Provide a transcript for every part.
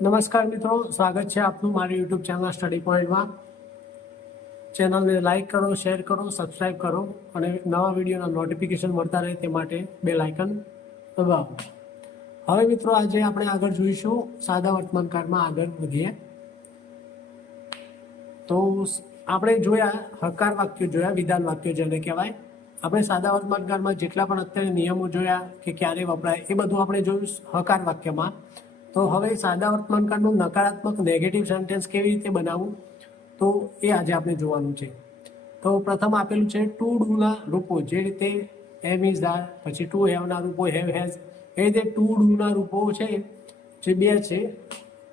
નમસ્કાર મિત્રો, સ્વાગત છે આપનું મારી યુટ્યુબ ચેનલ સ્ટડી પોઈન્ટમાં. ચેનલને લાઇક કરો, શેર કરો, સબસ્ક્રાઇબ કરો અને નવા વિડીયોના નોટિફિકેશન મળતા રહે તે માટે બેલ આઇકન દબાવો. હવે મિત્રો, આજે આપણે આગળ જોઈશું સાદા વર્તમાનકાળમાં આગળ વધીએ. તો આપણે જોયા હકાર વાક્યો જોયા, વિધાન વાક્યો જેને કહેવાય. આપણે સાદા વર્તમાનકાળમાં જેટલા પણ અત્યારે નિયમો જોયા કે ક્યારે વપરાય એ બધું આપણે જોયું હકાર વાક્યમાં. તો હવે સાદા વર્તમાનકાળનું નકારાત્મક નેગેટિવ સેન્ટેન્સ કેવી રીતે બનાવવું તો એ આજે આપણે જોવાનું છે. તો પ્રથમ આપેલું છે ટુ ડુના રૂપો, જે રીતે એમ ઇઝ આર, પછી ટુ હેવના રૂપો હેવ હેઝ, એ રીતે ટુ ડુના રૂપો છે જે બે છે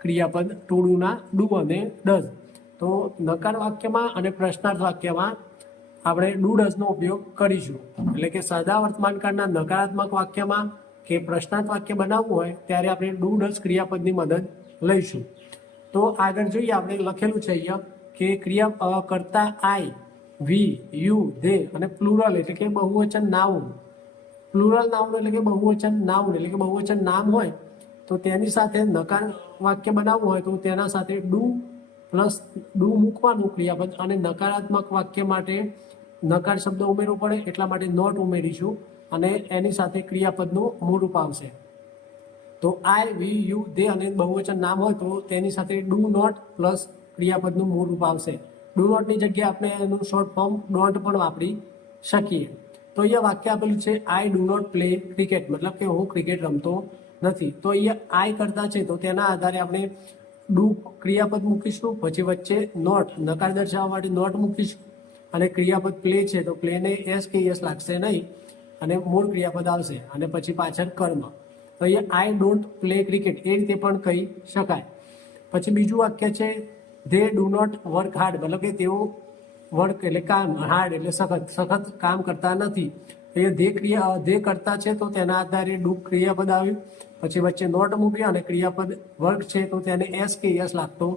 ક્રિયાપદ ટુ ડુના, ડુ અને ડઝ. તો નકાર વાક્યમાં અને પ્રશ્નાર્થ વાક્યમાં આપણે ડુ ડઝનો ઉપયોગ કરીશું. એટલે કે સાદા વર્તમાનકાળના નકારાત્મક વાક્યમાં કે પ્રશ્નાર્થ વાક્ય બનાવવું હોય ત્યારે આપણે ડુ ડઝ ક્રિયાપદની મદદ લઈશું. તો આગળ જોઈએ, આપણે લખેલું છે અહીંયા કે ક્રિયા કરતા આઈ, વી, યુ, ધે અને પ્લુરલ એટલે કે બહુવચન નાઉન. પ્લુરલ નાઉન એટલે કે બહુવચન નાઉન એટલે કે બહુવચન નામ હોય તો તેની સાથે નકાર વાક્ય બનાવવું હોય તો તેના સાથે ડુ પ્લસ ડુ મૂકવાનું ક્રિયાપદ, અને નકારાત્મક વાક્ય માટે નકાર શબ્દ ઉમેરવો પડે એટલા માટે નોટ ઉમેરીશું અને એની સાથે ક્રિયાપદનું મૂળ રૂપ આવશે. તો આઈ, વી, યુ, ધે અને બહુવચન નામ હોય તો તેની સાથે ડુ નોટ પ્લસ ક્રિયાપદનું મૂળ રૂપ આવશે. ડુ નોટની જગ્યાએ આપણે એનું શોર્ટ ફોર્મ ડોન્ટ પણ વાપરી શકીએ. તો અહીંયા વાક્ય આપેલું છે I do not play cricket, મતલબ કે હું ક્રિકેટ રમતો નથી. તો અહીંયા આઈ કરતા છે તો તેના આધારે આપણે ડુ ક્રિયાપદ મૂકીશું, પછી વચ્ચે નોટ નકાર દર્શાવવા માટે નોટ મૂકીશું, અને ક્રિયાપદ પ્લે છે તો પ્લેને એસ કે યસ લાગશે નહીં અને મૂળ ક્રિયાપદ આવશે અને પછી પાછળ કર્મ. તો અહીંયા આઈ ડોન્ટ પ્લે ક્રિકેટ એ રીતે પણ કહી શકાય. પછી બીજું વાક્ય છે they do not work hard, મતલબ કે તેઓ વર્ક એટલે કામ, હાર્ડ એટલે સખત કામ કરતા નથી. એ ધે કરતા છે તો તેના આધારે ડુ ક્રિયાપદ આવ્યું, પછી વચ્ચે નોટ મૂક્યો અને ક્રિયાપદ વર્ક છે તો તેને એસ કે યસ લાગતો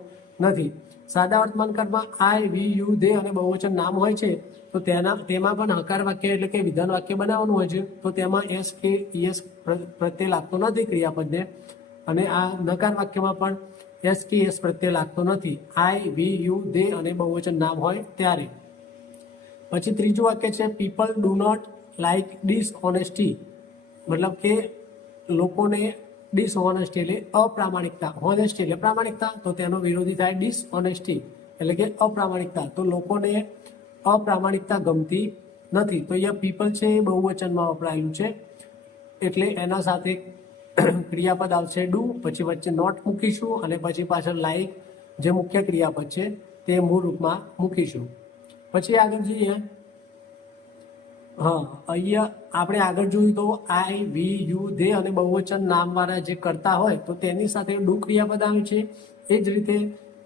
નથી. સાદા વર્તમાનકાળમાં આઈ, વી, યુ, ધે અને બહુવચન નામ હોય છે તો તેમાં પણ હકાર વાક્ય એટલે કે વિધાન વાક્ય બનાવવાનું હોય છે તો તેમાં એસ કે યસ પ્રત્યય લાગતો નથી ક્રિયાપદને, અને આ નકાર વાક્યમાં પણ એસ કે યસ પ્રત્યય લાગતો નથી આઈ, વી, યુ, ધે અને બહુવચન નામ હોય ત્યારે. પછી ત્રીજું વાક્ય છે people do not like dishonesty, મતલબ કે લોકોને ડિસઓનેસ્ટી એટલે અપ્રામાણિકતા, હોનેસ્ટી એટલે પ્રામાણિકતા તો તેનો વિરોધી થાય ડિસઓનેસ્ટી એટલે કે અપ્રામાણિકતા. તો લોકોને અપ્રામાણિકતા ગમતી નથી. તો અહીંયા પીપલ છે એ બહુવચનમાં વપરાયેલું છે એટલે એના સાથે ક્રિયાપદ આવશે ડુ, પછી વચ્ચે નોટ મૂકીશું અને પછી પાછળ લાઈક જે મુખ્ય ક્રિયાપદ છે તે મૂળ રૂપમાં મૂકીશું. પછી આગળ જઈએ, અહીંયા આપણે આગળ જોયું તો આઈ, વી, યુ, ધે અને બહુવચન નામવાળા જે કરતા હોય તો તેની સાથે ડુ ક્રિયાપદ આવે છે. એ જ રીતે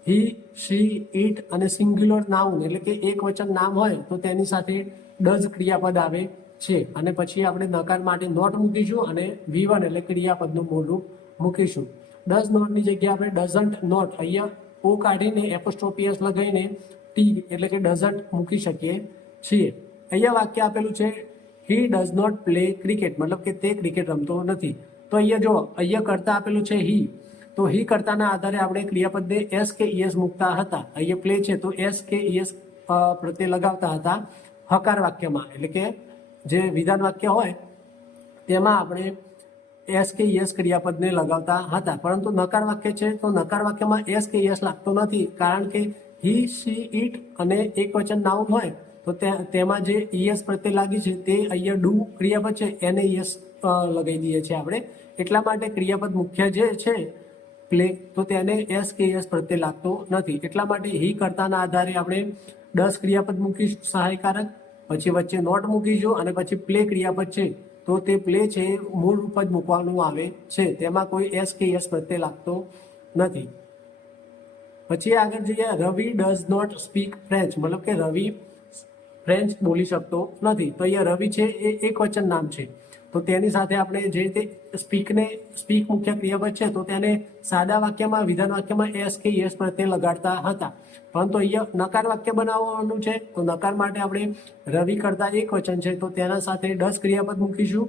હી, શી, ઇટ અને સિંગ્યુલર નાઉન એટલે કે એક વચન નામ હોય તો તેની સાથે ડઝ ક્રિયાપદ આવે છે. અને પછી આપણે નકાર માટે નોટ મૂકીશું અને V1 એટલે ક્રિયાપદનું મૂળ રૂપ મૂકીશું. ડઝ નોટની જગ્યાએ આપણે ડઝન્ટ નોટ, અહીંયા ઓ કાઢીને એપોસ્ટ્રોફી એસ લગાવીને ટી એટલે કે ડઝન્ટ મૂકી શકીએ છીએ. અહીંયા વાક્ય આપેલું છે he does not play cricket, મતલબ કે તે ક્રિકેટ રમતો નથી. તો અહીંયા જો અહીંયા કરતા આપેલું છે હી, તો હી કરતાના આધારે આપણે ક્રિયાપદને એસ કે ઈએસ મૂકતા હતા. અહીંયા પ્લે છે તો એસ કે ઈએસ પ્રત્યે લગાવતા હતા હકાર વાક્યમાં, એટલે કે જે વિધાન વાક્ય હોય તેમાં આપણે એસ કે યસ ક્રિયાપદને લગાવતા હતા. પરંતુ નકાર વાક્ય છે તો નકાર વાક્યમાં એસ કે યસ લાગતો નથી, કારણ કે હી, શી, ઇટ અને એક વચન નાઉન હોય તો તેમાં જે ઈએસ પ્રત્યે લાગી છે તે અહીંયા ડુ ક્રિયાપદ છે એને યસ લગાવી દઈએ છીએ આપણે. એટલા માટે ક્રિયાપદ મુખ્ય જે છે પ્લે તો તેને એસ કે યસ પ્રત્યે લાગતો નથી. એટલા માટે હી કરતાના આધારે આપણે ડઝ ક્રિયાપદ મૂકીશું સહાયકારક, પછી વચ્ચે નોટ મૂકીશું અને પછી પ્લે ક્રિયાપદ છે તો તે પ્લે છે મૂળ રૂપ જ મૂકવાનું આવે છે, તેમાં કોઈ એસ કે યસ પ્રત્યે લાગતો નથી. પછી આગળ જઈએ, રવિ ડઝ નોટ સ્પીક ફ્રેન્ચ, મતલબ કે રવિ ફ્રેન્ચ બોલી શકતો નથી. તો અહીંયા રવિ છે એ એક વચન નામ છે તો તેની સાથે આપણે જે રીતે સ્પીક મુખ્ય ક્રિયાપદ છે તો તેને સાદા વાક્યમાં વિધાન વાક્યમાં એસ કે યસ પ્રત્યે લગાડતા હતા. પરંતુ અહીંયા નકાર વાક્ય બનાવવાનું છે તો નકાર માટે આપણે રવિ કરતા એક વચન છે તો તેના સાથે ડઝ ક્રિયાપદ મૂકીશું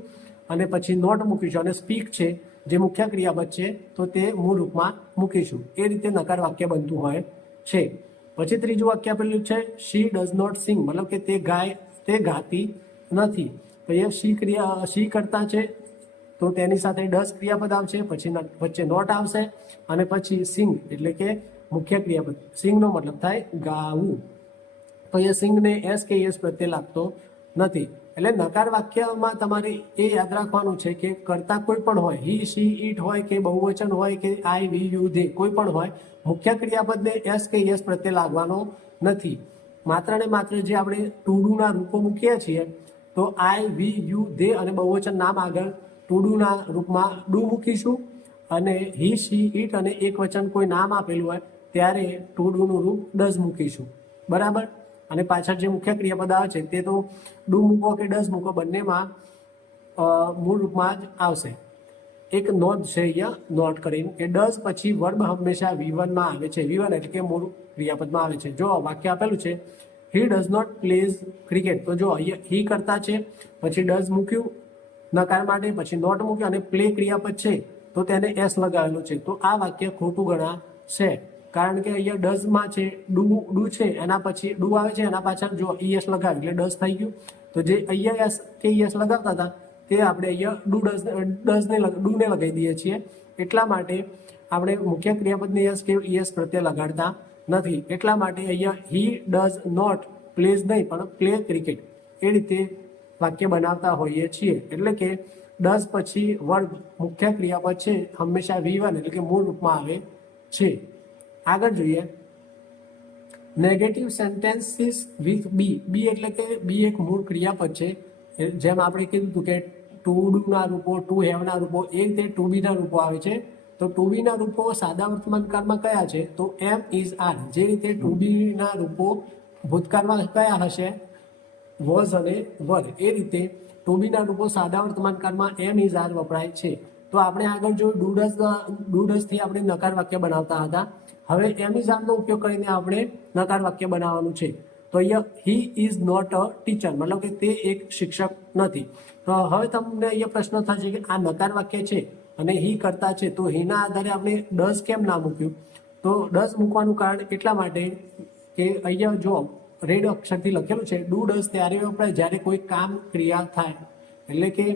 અને પછી નોટ મૂકીશું, અને સ્પીક છે જે મુખ્ય ક્રિયાપદ છે તો તે મૂળ રૂપમાં મૂકીશું. એ રીતે નકાર વાક્ય બનતું હોય છે. પછી ત્રીજું વાક્ય આપેલું છે શી ડઝ નોટ સિંગ, મતલબ કે તે ગાતી નથી. તો અહીંયા શી કરતા છે તો તેની સાથે ડઝ ક્રિયાપદ આવશે, પછી વચ્ચે નોટ આવશે અને પછી સિંગ એટલે કે મુખ્ય ક્રિયાપદ. સિંગનો મતલબ થાય ગાવું. તો અહીંયા સિંગને એસ કે એસ પ્રત્યે લાગતો નથી. એટલે નકાર વાક્યમાં તમારે એ યાદ રાખવાનું છે કે કરતા કોઈ પણ હોય, હી શી ઈટ હોય કે બહુવચન હોય કે આઈ વી યુ ધે કોઈ પણ હોય, મુખ્ય ક્રિયાપદને એસ કે એસ પ્રત્યે લાગવાનો નથી. માત્ર ને માત્ર જે આપણે ટુ ડુના રૂપો મૂકીએ છીએ તો આઈ વી યુ ધે અને બહુવચન નામ આગળ ટુ ડુના રૂપમાં ડુ મૂકીશું અને હી શી ઈટ અને એક વચન કોઈ નામ આપેલું હોય ત્યારે ટુ ડુનું રૂપ ડઝ મૂકીશું. બરાબર. અને પાછળ જે મુખ્ય ક્રિયાપદ આવે છે તે તો ડુ મૂકો કે ડઝ મૂકો બંનેમાં મૂળ રૂપમાં જ આવશે. એક નોંધ છે અહીંયા નોટ કરીને કે ડઝ પછી વર્બ હંમેશા V1 માં આવે છે. V1 એટલે કે મૂળ ક્રિયાપદમાં આવે છે. જો વાક્ય આપેલું છે he does not plays cricket, તો જો અહીંયા હી કરતા છે પછી ડઝ મૂક્યું નકાર માટે, પછી નોટ મૂક્યું અને પ્લે ક્રિયાપદ છે તો તેને એસ લગાવેલું છે. તો આ વાક્ય ખોટું ગણાશે. કારણ કે અહીંયા ડઝમાં છે ડુ છે એના પછી ડુ આવે છે એના પાછળ જો ઈએસ લગાવ્યું એટલે ડઝ થઈ ગયું. તો જે અહીંયા એસ કે ઈએસ લગાવતા હતા તે આપણે અહીંયા ડુને લગાવી દઈએ છીએ. એટલા માટે આપણે મુખ્ય ક્રિયાપદને એસ કે ઈએસ પ્રત્યે લગાડતા નથી. એટલા માટે અહીંયા હી ડઝ નોટ પ્લેઝ નહીં પણ પ્લે ક્રિકેટ એ રીતે વાક્ય બનાવતા હોઈએ છીએ. એટલે કે ડઝ પછી વર્બ મુખ્ય ક્રિયાપદ છે હંમેશા V1 એટલે કે મૂળ રૂપમાં આવે છે. આગળ જોઈએ નેગેટિવ સેન્ટેન્સીસ વિથ બી. બી એટલે કે બી એક મૂળ ક્રિયાપદ છે. જેમ આપણે કીધું હતું કે ટુ ડુના રૂપો, ટુ હેવના રૂપો એ રીતે ટુ બીના રૂપો આવે છે. તો ટુ બીના રૂપો સાદા વર્તમાનકાળમાં કયા છે તો એમ ઇઝ આર. જે રીતે ટુ બીના રૂપો ભૂતકાળમાં કયા હશે વોઝ અને વર, એ રીતે ટુ બીના રૂપો સાદા વર્તમાનકાળમાં એમ ઇઝ આર વપરાય છે. તો આપણે આગળ જો ડુ ડઝથી આપણે નકાર વાક્ય બનાવતા હતા. હવે એમ ઇઝ આરનો ઉપયોગ કરીને આપણે નકાર વાક્ય બનાવવાનું છે. તો અહીંયા he is not a teacher, મતલબ કે તે એક શિક્ષક નથી. તો હવે તમને અહીંયા પ્રશ્ન થશે કે આ નકાર વાક્ય છે અને હી કરતા છે તો હીના આધારે આપણે ડઝ કેમ ના મૂક્યું. તો ડઝ મૂકવાનું કારણ એટલા માટે કે અહીંયા જો રેડ અક્ષરથી લખેલું છે ડુ ડઝ ત્યારે વપરાય જ્યારે કોઈ કામ ક્રિયા થાય. એટલે કે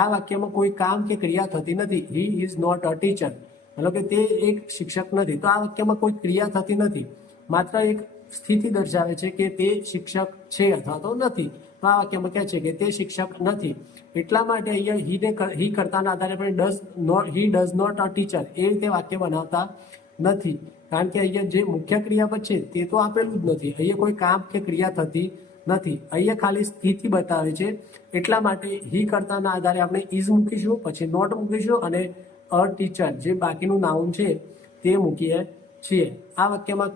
આ વાક્યમાં કોઈ કામ કે ક્રિયા થતી નથી. He is not a teacher મતલબ કે તે એક શિક્ષક નથી. તો આ વાક્યમાં કોઈ ક્રિયા થતી નથી, માત્ર એક સ્થિતિ દર્શાવે છે કે તે શિક્ષક છે અથવા તો નથી. તો આ વાક્યમાં કહે છે કે તે શિક્ષક નથી. એટલા માટે અહીંયા હી કરતાના આધારે આપણે he does not a teacher એ રીતે વાક્ય બનાવતા નથી. કારણ કે અહીંયા જે મુખ્ય ક્રિયાપદ છે તે તો આપેલું જ નથી. અહીંયા કોઈ કામ કે ક્રિયા થતી નથી. અહીંયા ખાલી સ્થિતિ બતાવે છે. એટલા માટે હી કરતાના આધારે આપણે ઇઝ મૂકીશું, પછી નોટ મૂકીશું અને અ ટીચર જે બાકીનું નાઉન છે તે મૂકીએ છીએ. આ વાક્યમાં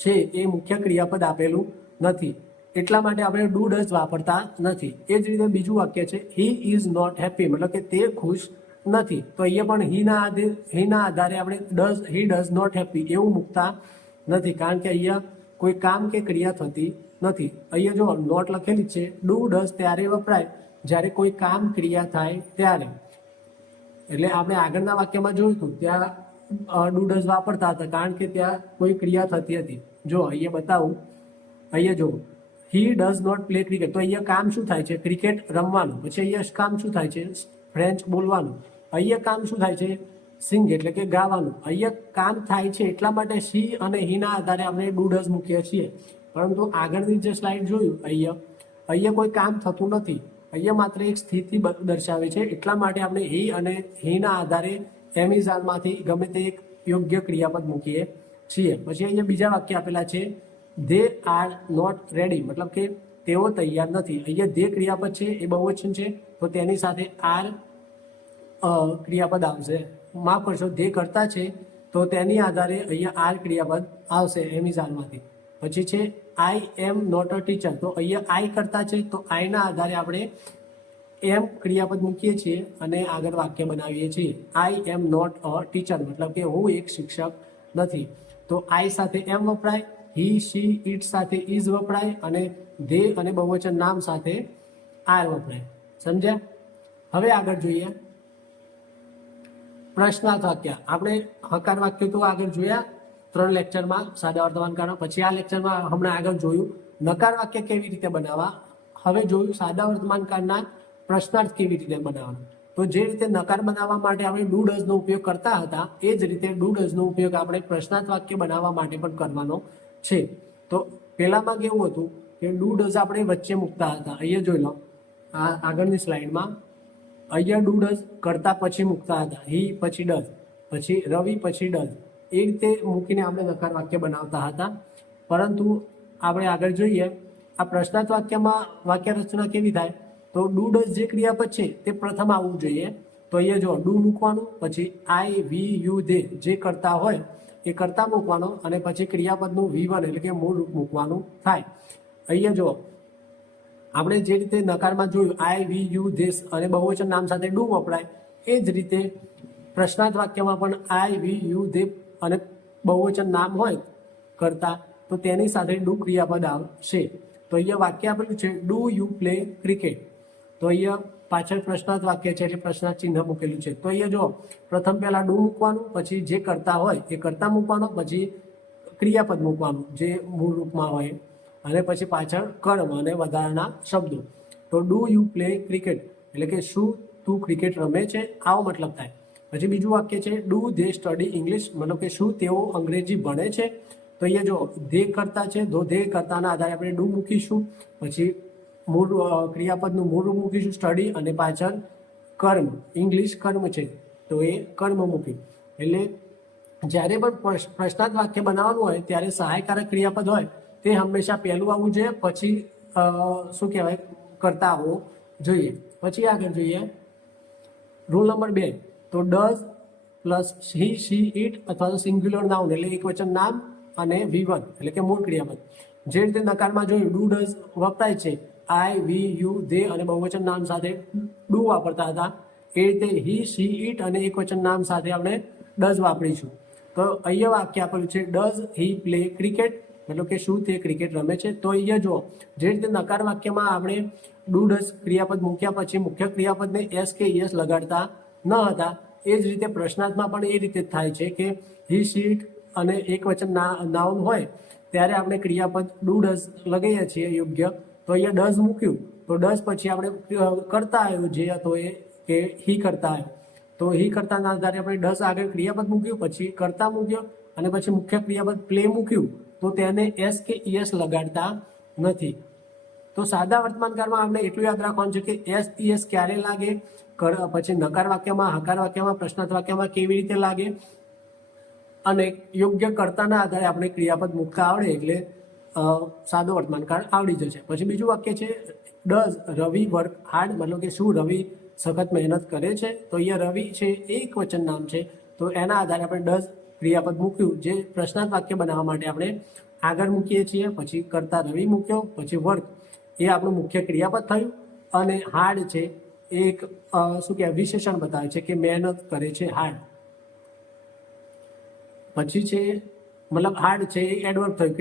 છે એ મુખ્ય ક્રિયાપદ આપેલું નથી. એટલા માટે આપણે ડુ ડઝ વાપરતા નથી. એ જ રીતે બીજું વાક્ય છે હી ઇઝ નોટ હેપી, મતલબ કે તે ખુશ નથી. તો અહીંયા પણ હીના આધારે આપણે હી ડઝ નોટ હેપી એવું મૂકતા નથી. કારણ કે અહીંયા કોઈ કામ કે ક્રિયા થતી નથી. અહીંયા જો નોટ લખેલી છે ડુ ડઝ ત્યારે વપરાય જ્યારે કોઈ કામ ક્રિયા થાય ત્યારે. એટલે આપણે આગળના વાક્યમાં જોયું હતું ત્યાં ડુ ડઝ વાપરતા હતા કારણ કે ત્યાં કોઈ ક્રિયા થતી હતી. જો અહીંયા બતાવું, અહીંયા જો he does not play cricket, તો અહીંયા કામ શું થાય છે ક્રિકેટ રમવાનું. પછી અહીંયા કામ શું થાય છે ફ્રેન્ચ બોલવાનું. અહીંયા કામ શું થાય છે સિંગ એટલે કે ગાવાનું. અહીંયા કામ થાય છે એટલા માટે સી અને હીના આધારે આપણે ડુ ડઝ મૂકીએ છીએ. પરંતુ આગળની જે સ્લાઇડ જોયું અહીંયા કોઈ કામ થતું નથી. અહીંયા માત્ર એક સ્થિતિ દર્શાવે છે. એટલા માટે આપણે હી અને હીના આધારે એમિઝાનમાંથી ગમે તે એક યોગ્ય ક્રિયાપદ મૂકીએ છીએ. પછી અહીંયા બીજા વાક્ય આપેલા છે ધે આર નોટ રેડી, મતલબ કે તેઓ તૈયાર નથી. અહીંયા ધે ક્રિયાપદ છે એ બહુવચન છે તો તેની સાથે આર ક્રિયાપદ આવશે. માફ કરશો ધે કરતા છે તો તેની આધારે અહીંયા આર ક્રિયાપદ આવશે એમિઝાનમાંથી. પછી છે આઈ એમ નોટ અ ટીચર, તો અહીંયા આઈ કરતા છે તો આઈના આધારે આપણે એમ ક્રિયાપદ મૂકીએ છીએ અને આગળ વાક્ય બનાવીએ છીએ. આઈ એમ નોટ અ ટીચર મતલબ કે હું એક શિક્ષક નથી. તો આઈ સાથે એમ વપરાય, હી શી ઇટ સાથે ઇઝ વપરાય અને ધે અને બહુવચન નામ સાથે આર વપરાય. સમજ્યા? હવે આગળ જોઈએ પ્રશ્નાર્થ વાક્ય આપણે હકાર વાક્ય તો આગળ જોયા 3 લેક્ચરમાં સાદા વર્તમાન કાળમાં, પછી આ લેક્ચરમાં હમણાં આગળ જોયું નકાર વાક્ય કેવી રીતે બનાવવા, હવે જોયું સાદા વર્તમાન કાળના પ્રશ્નાર્થ કેવી રીતે બનાવવાનો. તો જે રીતે નકાર બનાવવા માટે આપણે ડુ ડઝનો ઉપયોગ કરતા હતા એ જ રીતે ડુ ડઝનો ઉપયોગ આપણે પ્રશ્નાર્થ વાક્ય બનાવવા માટે પણ કરવાનો છે. તો પહેલામાં કેવું હતું કે ડુ ડઝ આપણે વચ્ચે મૂકતા હતા. અહીંયા જોઈ લો આ આગળની સ્લાઇડમાં અહીંયા ડુ ડઝ કરતા પછી મૂકતા હતા, હી પછી ડઝ, પછી રવિ પછી ડઝ, એ રીતે મૂકીને આપણે નકાર વાક્ય બનાવતા હતા. પરંતુ આપણે આગળ જોઈએ આ પ્રશ્નાર્થ વાક્યમાં વાક્ય રચના કેવી થાય, તો ડુ ડઝ જે ક્રિયાપદ છે તે પ્રથમ આવવું જોઈએ. તો અહીંયા જો ડુ મૂકવાનું, પછી આઈ વી યુ ધે જે કરતા હોય એ કરતા મૂકવાનો, અને પછી ક્રિયાપદનું V1 એટલે કે મૂળ રૂપ મૂકવાનું થાય. અહીંયા જો આપણે જે રીતે નકારમાં જોયું આઈ વી યુ ધેસ અને બહુવચન નામ સાથે ડુ વપરાય, એ જ રીતે પ્રશ્નાર્થ વાક્યમાં પણ આઈ વી યુ ધે અને બહુવચન નામ હોય કરતા તો તેની સાથે ડુ ક્રિયાપદ આવશે. તો અહીંયા વાક્ય આપેલું છે ડુ યુ પ્લે ક્રિકેટ. તો અહીંયા પાછળ પ્રશ્નાર્થ વાક્ય છે એટલે પ્રશ્નાર્થ ચિહ્ન મૂકેલું છે. તો અહીંયા જો પ્રથમ પહેલા ડુ મૂકવાનું, પછી જે કરતા હોય એ કરતા મૂકવાનો, પછી ક્રિયાપદ મૂકવાનું જે મૂળ રૂપમાં હોય, અને પછી પાછળ કર્મ અને વધારાના શબ્દો. તો ડુ યુ પ્લે ક્રિકેટ એટલે કે શું તું ક્રિકેટ રમે છે, આવો મતલબ થાય. પછી બીજું વાક્ય છે ડુ ધે સ્ટડી ઇંગ્લિશ, મતલબ કે શું તેઓ અંગ્રેજી ભણે છે. તો અહીંયા જો ધે કરતા છે, તો ધે કરતાના આધારે આપણે ડુ મૂકીશું, પછી મૂળ ક્રિયાપદનું મૂળ રૂપ મૂકીશું સ્ટડી, અને પાછળ કર્મ ઇંગ્લિશ કર્મ છે તો એ કર્મ મૂક્યું. એટલે જ્યારે પણ પ્રશ્નાર્થ વાક્ય બનાવવાનું હોય ત્યારે સહાયકારક ક્રિયાપદ હોય તે હંમેશા પહેલું આવવું જોઈએ, પછી શું કહેવાય કરતા આવવું જોઈએ. પછી આગળ જોઈએ રૂલ નંબર 2, તો does plus he she it અથવા તો સિંગ્યુલર નાઉન એટલે એક વચન નામ અને V1 એટલે કે મૂળ ક્રિયાપદ. જે રીતે નકારમાં જોયું ડુ ડઝ વપરાય છે આઈ વી યુ ધે અને બહુવચન નામ સાથે ડુ વાપરતા હતા, એ રીતે હી શી ઇટ અને એક વચન નામ સાથે આપણે ડઝ વાપરીશું. તો અહીંયા વાક્ય આપેલું છે ડઝ હી પ્લે ક્રિકેટ, મતલબ કે શું તે ક્રિકેટ રમે છે. તો અહીંયા જો જે રીતે નકાર વાક્યમાં આપણે ડુ ડઝ ક્રિયાપદ મૂક્યા પછી મુખ્ય ક્રિયાપદને એસ કે યસ લગાડતા ન હતા, એ જ રીતે પ્રશ્નાર્થમાં પણ એ રીતે થાય છે કે હી શીટ અને એક વચન નાઉન હોય ત્યારે આપણે ક્રિયાપદ ડુ ડઝ લગાવીએ છીએ યોગ્ય. તો અહીંયા ડઝ મૂક્યું તો ડઝ પછી આપણે કરતા આવ્યું જે હતો એ કે હી કરતા આવ્યો, તો હી કરતાના આધારે આપણે ડઝ આગળ ક્રિયાપદ મૂક્યું, પછી કરતા મૂક્યો, અને પછી મુખ્ય ક્રિયાપદ પ્લે મૂક્યું, તો તેને એસ કે ઈએસ લગાડતા નથી. તો સાદા વર્તમાનકાળમાં આપણે એટલું યાદ રાખવાનું છે કે એસ ઈએસ ક્યારે લાગે, પછી નકાર વાક્યમાં, હકાર વાક્યમાં, પ્રશ્નાર્થ વાક્યમાં કેવી રીતે લાગે, અને યોગ્ય કર્તાના આધારે આપણે ક્રિયાપદ મૂકતા આવડે એટલે સાદો વર્તમાનકાળ આવડી જશે. પછી બીજું વાક્ય છે ડઝ રવિ વર્ક હાર્ડ, મતલબ કે શું રવિ સખત મહેનત કરે છે. તો અહીંયા રવિ છે એક વચન નામ છે, તો એના આધારે આપણે ડઝ ક્રિયાપદ મૂક્યું જે પ્રશ્નાર્થ વાક્ય બનાવવા માટે આપણે આગળ મૂકીએ છીએ. પછી કરતા રવિ મૂક્યો, પછી વર્ક એ આપણું મુખ્ય ક્રિયાપદ થયું, અને હાર્ડ છે એક શું કહેવાય વિશેષણ બતાવે છે કે મહેનત કરે છે હાર્ડ. પછી છે મતલબ હાર્ડ છે એ એડવર્બ થયું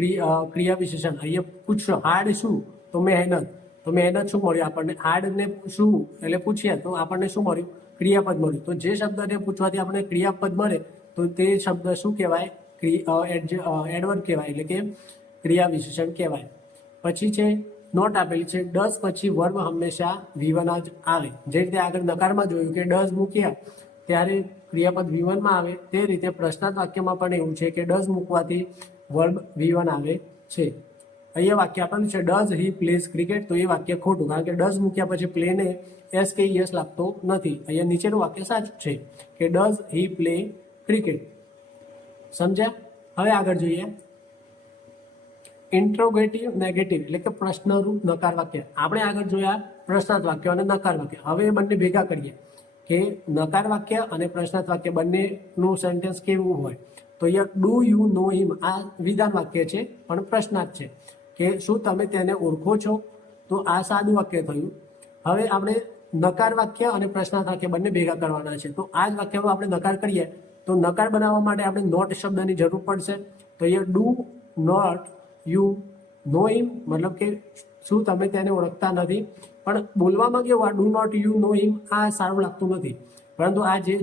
ક્રિયા વિશેષણ. અહીંયા પૂછશો હાર્ડ શું, તો મહેનત. તો મહેનત શું મળ્યું આપણને, હાર્ડને શું એટલે પૂછીએ તો આપણને શું મળ્યું, ક્રિયાપદ મળ્યું. તો જે શબ્દને પૂછવાથી આપણને ક્રિયાપદ મળે તો તે શબ્દ શું કહેવાય, એડવર્બ કહેવાય એટલે કે ક્રિયા વિશેષણ કહેવાય. પછી છે નોટ આપેલી છે ડઝ પછી વર્બ હંમેશા V1 જ આવે. જે રીતે આગળ નકારમાં જોયું કે ડઝ મૂક્યા ત્યારે ક્રિયાપદ V1 માં આવે, તે રીતે પ્રશ્નાર્થ વાક્યમાં પણ એવું છે કે ડઝ મૂકવાથી વર્બ V1 આવે છે. અહીંયા વાક્ય આપેલું છે ડઝ હી પ્લેઝ ક્રિકેટ, તો એ વાક્ય ખોટું, કારણ કે ડઝ મૂક્યા પછી પ્લેને એસ કે યસ લાગતો નથી. અહીંયા નીચેનું વાક્ય સાચું છે કે ડઝ હી પ્લે ક્રિકેટ. સમજ્યા? હવે આગળ જોઈએ ઇન્ટ્રોગેટિવ નેગેટિવ એટલે કે પ્રશ્નરૂપ નકાર વાક્ય. આપણે આગળ જોયા પ્રશ્નાર્થ વાક્ય અને નકાર વાક્ય. હવે એ બંને ભેગા કરીએ કે નકાર વાક્ય અને પ્રશ્નાર્થ વાક્ય બંનેનું સેન્ટેન્સ કેવું હોય. તો અહીંયા ડુ યુ નો હિમ આ વિધાન વાક્ય છે પણ પ્રશ્નાર્થ છે કે શું તમે તેને ઓળખો છો, તો આ સાદું વાક્ય થયું. હવે આપણે નકાર વાક્ય અને પ્રશ્નાર્થ વાક્ય બંને ભેગા કરવાના છે. તો આ જ વાક્યમાં આપણે નકાર કરીએ તો નકાર બનાવવા માટે આપણે નોટ શબ્દની જરૂર પડશે. તો અહીંયા ડુ નોટ યુ નો હિમ મતલબ કે શું તમે તેને ઓળખતા નથી, પણ બોલવામાં કેવું આ ડુ નોટ યુ નો હિમ આ સારું લાગતું નથી. પરંતુ આ જે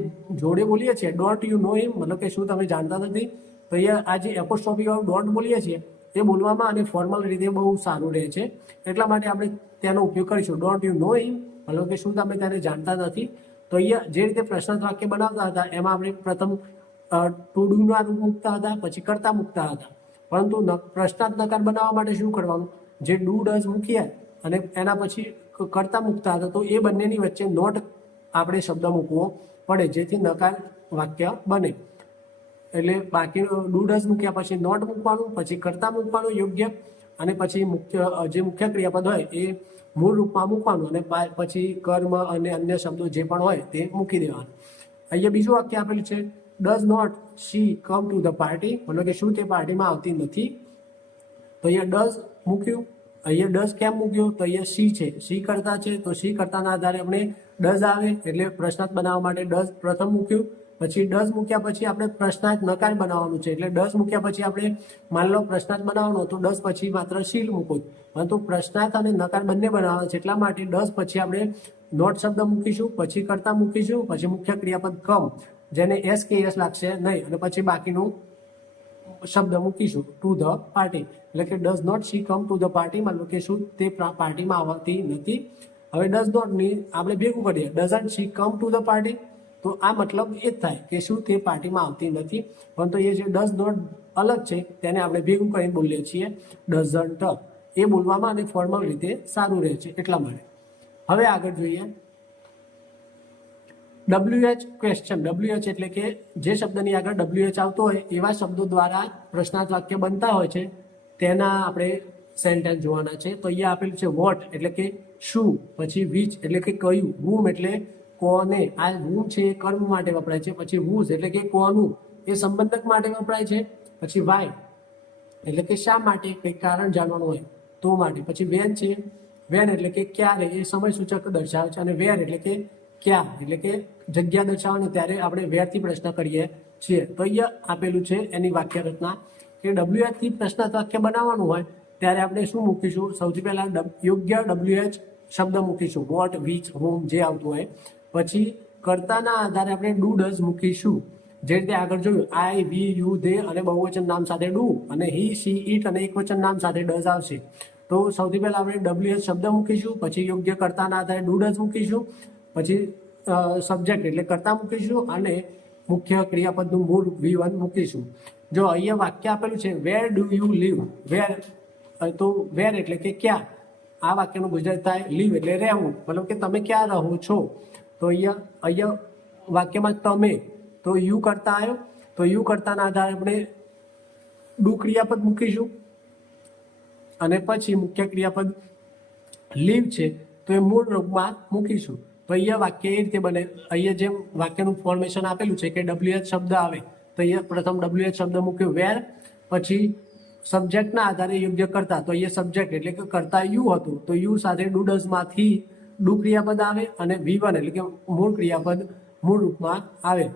જોડે બોલીએ છીએ ડોન્ટ યુ નો હિમ, મતલબ કે શું તમે જાણતા નથી, તો અહીંયા આ જે એપોસ્ટ્રોફી વાળું ડોન્ટ બોલીએ છીએ એ બોલવામાં અને ફોર્મલ રીતે બહુ સારું રહે છે, એટલા માટે આપણે તેનો ઉપયોગ કરીશું. ડોન્ટ યુ નો હિમ, મતલબ કે શું તમે તેને જાણતા નથી. તો અહીંયા જે રીતે પ્રશ્નાર્થ વાક્ય બનાવતા હતા એમાં આપણે પ્રથમ ટુ ડુ ના રૂપ મૂકતા હતા, પછી કરતા મૂકતા હતા. પરંતુ પ્રશ્નાર્થ નકાર બનાવવા માટે શું કરવાનું, જે ડુ ડઝ મૂકીએ અને એના પછી કરતા મૂકતા હતા, તો એ બંનેની વચ્ચે નોટ આપણે શબ્દ મૂકવો પડે, જેથી નકાર વાક્ય બને. એટલે બાકી ડુ ડઝ મૂક્યા પછી નોટ મૂકવાનું, પછી કરતા મૂકવાનું યોગ્ય, અને પછી જે મુખ્ય ક્રિયાપદ હોય એ મૂળ રૂપમાં મૂકવાનું, અને પછી કર્મ અને અન્ય શબ્દો જે પણ હોય તે મૂકી દેવાનું. અહીંયા બીજું વાક્ય આપેલું છે, does not she come to the party, મતલબ કે શું તે પાર્ટીમાં આવતી નથી. તો અહીંયા ડઝ મૂક્યું. અહીંયા ડઝ કેમ મૂક્યું, તો અહીંયા સી છે, સી કરતા છે, તો સી કરતાના આધારે આપણે ડઝ આવે એટલે પ્રશ્નાર્થ બનાવવા માટે ડઝ પ્રથમ મૂક્યું. પછી ડઝ મૂક્યા પછી આપણે પ્રશ્નાર્થ નકાર બનાવવાનું છે, એટલે ડઝ મૂક્યા પછી આપણે માની લો પ્રશ્નાર્થ બનાવવાનો તો ડઝ પછી માત્ર શીલ મૂકો, પરંતુ પ્રશ્નાર્થ અને નકાર બંને બનાવવાના છે, એટલા માટે ડઝ પછી આપણે નોટ શબ્દ મૂકીશું, પછી કરતા મૂકીશું, પછી મુખ્ય ક્રિયાપદ કમ, જેને એસ કે એસ લાગશે નહીં, અને પછી બાકીનું શબ્દ મૂકીશું ટુ ધ પાર્ટી, એટલે કે does not she come to the party, મતલબ કે શું તે પાર્ટીમાં આવતી નથી. હવે ડઝ નોટ ની આપણે ભેગું કરીએ, doesn't she come to the party, તો આ મતલબ એ જ થાય કે શું તે પાર્ટીમાં આવતી નથી. પરંતુ એ જે ડઝ નોટ અલગ છે તેને આપણે ભેગું કરીને બોલીએ છીએ ડઝન્ટ, એ બોલવામાં અને ફોર્મલ રીતે સારું રહે છે, એટલા માટે. હવે આગળ જોઈએ WH ક્વેશ્ચન. WH એટલે કે જે શબ્દની આગળ WH આવતો હોય એવા શબ્દો દ્વારા પ્રશ્નાર્થ વાક્ય બનતા હોય છે, તેના આપણે સેન્ટેન્સ જોવાના છે. તો અહીંયા આપેલું છે વોટ એટલે કે શું, પછી વિચ એટલે કે કયું, whom એટલે કોને, આ whom છે એ કર્મ માટે વપરાય છે, પછી whose એટલે કે કોનું, એ સંબંધક માટે વપરાય છે, પછી why એટલે કે શા માટે, કંઈક કારણ જાણવાનું હોય તો માટે, પછી when છે, when એટલે કે ક્યારે, એ સમય સૂચક દર્શાવે છે, અને where એટલે કે ક્યાં, એટલે કે જગ્યા દર્શાવવાની, ત્યારે આપણે where થી પ્રશ્ન કરીએ છીએ. તો અહીંયા આપેલું છે એની વાક્ય રચના કે WH થી પ્રશ્નાર્થ વાક્ય બનાવવાનું હોય ત્યારે આપણે શું મૂકીશું, સૌથી પહેલા યોગ્ય WH શબ્દ મૂકીશું, વોટ, વિચ, whom જે આવતું હોય. પછી કર્તાના આધારે આપણે ડુ ડઝ મૂકીશું, જે રીતે આગળ જોયું આઈ, વી, યુ, ધે અને બહુવચન નામ સાથે ડુ, અને હી, શી, ઇટ અને એકવચન નામ સાથે ડઝ આવશે. તો સૌથી પહેલા આપણે WH શબ્દ મૂકીશું, પછી યોગ્ય કર્તાના આધારે ડુ ડઝ મૂકીશું, પછી સબ્જેક્ટ એટલે કર્તા મૂકીશું, અને મુખ્ય ક્રિયાપદનું મૂળ V1 મૂકીશું. જો અહીંયા વાક્ય આપેલું છે વેર ડુ યુ લીવ, વેર, તો વેર એટલે કે ક્યાં, આ વાક્યનું ગુજરાત થાય લીવ એટલે રહેવું, મતલબ કે તમે ક્યાં રહો છો. તો અહીંયા વાક્યમાં તમે, તો યુ કરતા આવ્યો, તો યુ કરતાના આધારે આપણે ડુ ક્રિયાપદ મૂકીશું, અને પછી મુખ્ય ક્રિયાપદ લીવ છે તો એ મૂળ રૂપમાં મૂકીશું. તો અહીંયા વાક્ય એ રીતે બને. અહીંયા જેમ વાક્યનું ફોર્મેશન આપેલું છે કે WH શબ્દ આવે, તો અહીંયા પ્રથમ WH શબ્દ મૂક્યો વેર, પછી સબ્જેક્ટના આધારે યોગ્ય કરતા, તો અહીંયા સબ્જેક્ટ એટલે કે કરતા યુ હતું, તો યુ સાથે ડુ ડઝમાંથી ડુ ક્રિયાપદ આવે, અને V1 એટલે કે મૂળ ક્રિયાપદ મૂળ રૂપમાં આવે.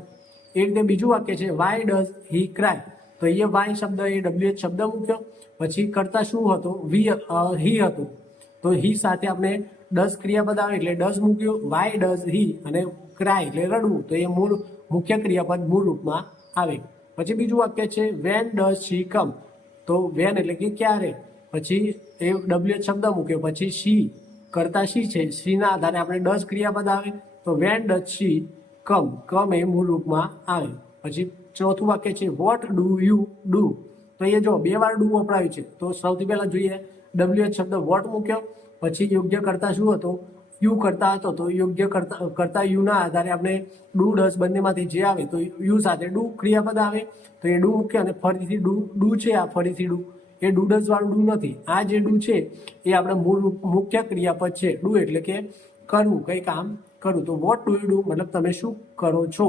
એ રીતે બીજું વાક્ય છે વાય ડઝ હી ક્રાય, તો અહીંયા વાય શબ્દ એ WH શબ્દ મૂક્યો, પછી કરતા શું હતું, હી હતું, તો હી સાથે આપણે ડઝ ક્રિયાપદ આવે એટલે ડઝ મૂક્યું, વાય ડઝ હી, અને ક્રાય એટલે રડવું, તો એ મૂળ મુખ્ય ક્રિયાપદ મૂળ રૂપમાં આવે. પછી બીજું વાક્ય છે વેન ડઝ શી કમ, તો વેન એટલે કે ક્યારે, પછી એ WH શબ્દ મૂક્યો, પછી શી કરતા શી છે, શીના આધારે આપણે ડઝ ક્રિયાપદ આવે, તો વેન ડઝ શી કમ, કમ એ મૂળ રૂપમાં આવે. પછી ચોથું વાક્ય છે વોટ ડુ યુ ડુ, તો એ જો બે વાર ડુ વપરાયું છે, તો સૌથી પહેલા જોઈએ WH શબ્દ વોટ મૂક્યો, પછી યોગ્ય કરતા શું હતો, યુ કરતા હતો, તો યોગ્ય કરતા યુના આધારે આપણે ડુ ડઝ બંનેમાંથી જે આવે તો યુ સાથે ડુ ક્રિયાપદ આવે, તો એ ડુ મૂક્યો, અને ફરીથી ડુ છે, આ ફરીથી ડુ, એ ડુ ડઝ વાળું ડુ નથી, આ જે ડુ છે એ આપણે મૂળ મુખ્ય ક્રિયાપદ છે. ડુ એટલે કે કરવું, કંઈ કામ કરવું, તો વોટ ડુ યુ ડુ મતલબ તમે શું કરો છો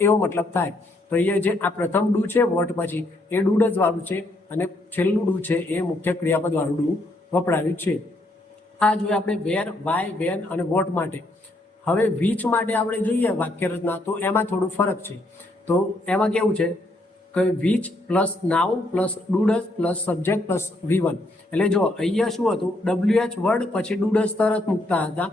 એવો મતલબ થાય. તો એ જે આ પ્રથમ ડુ છે વોટ પછી એ ડુ ડઝ વાળું છે, અને છેલ્લું ડુ છે એ મુખ્ય ક્રિયાપદ વાળું ડુ વપરાયું છે. આ જોઈએ આપણે વેર, વાય, વેન અને વોટ માટે. હવે વિચ માટે આપણે જોઈએ વાક્ય રચના, તો એમાં થોડું ફરક છે. તો એમાં કેવું છે કે which plus noun plus do does plus subject plus V1, એટલે જો અહીંયા શું હતું WH વર્ડ પછી ડુ ડઝ તરત મૂકતા હતા,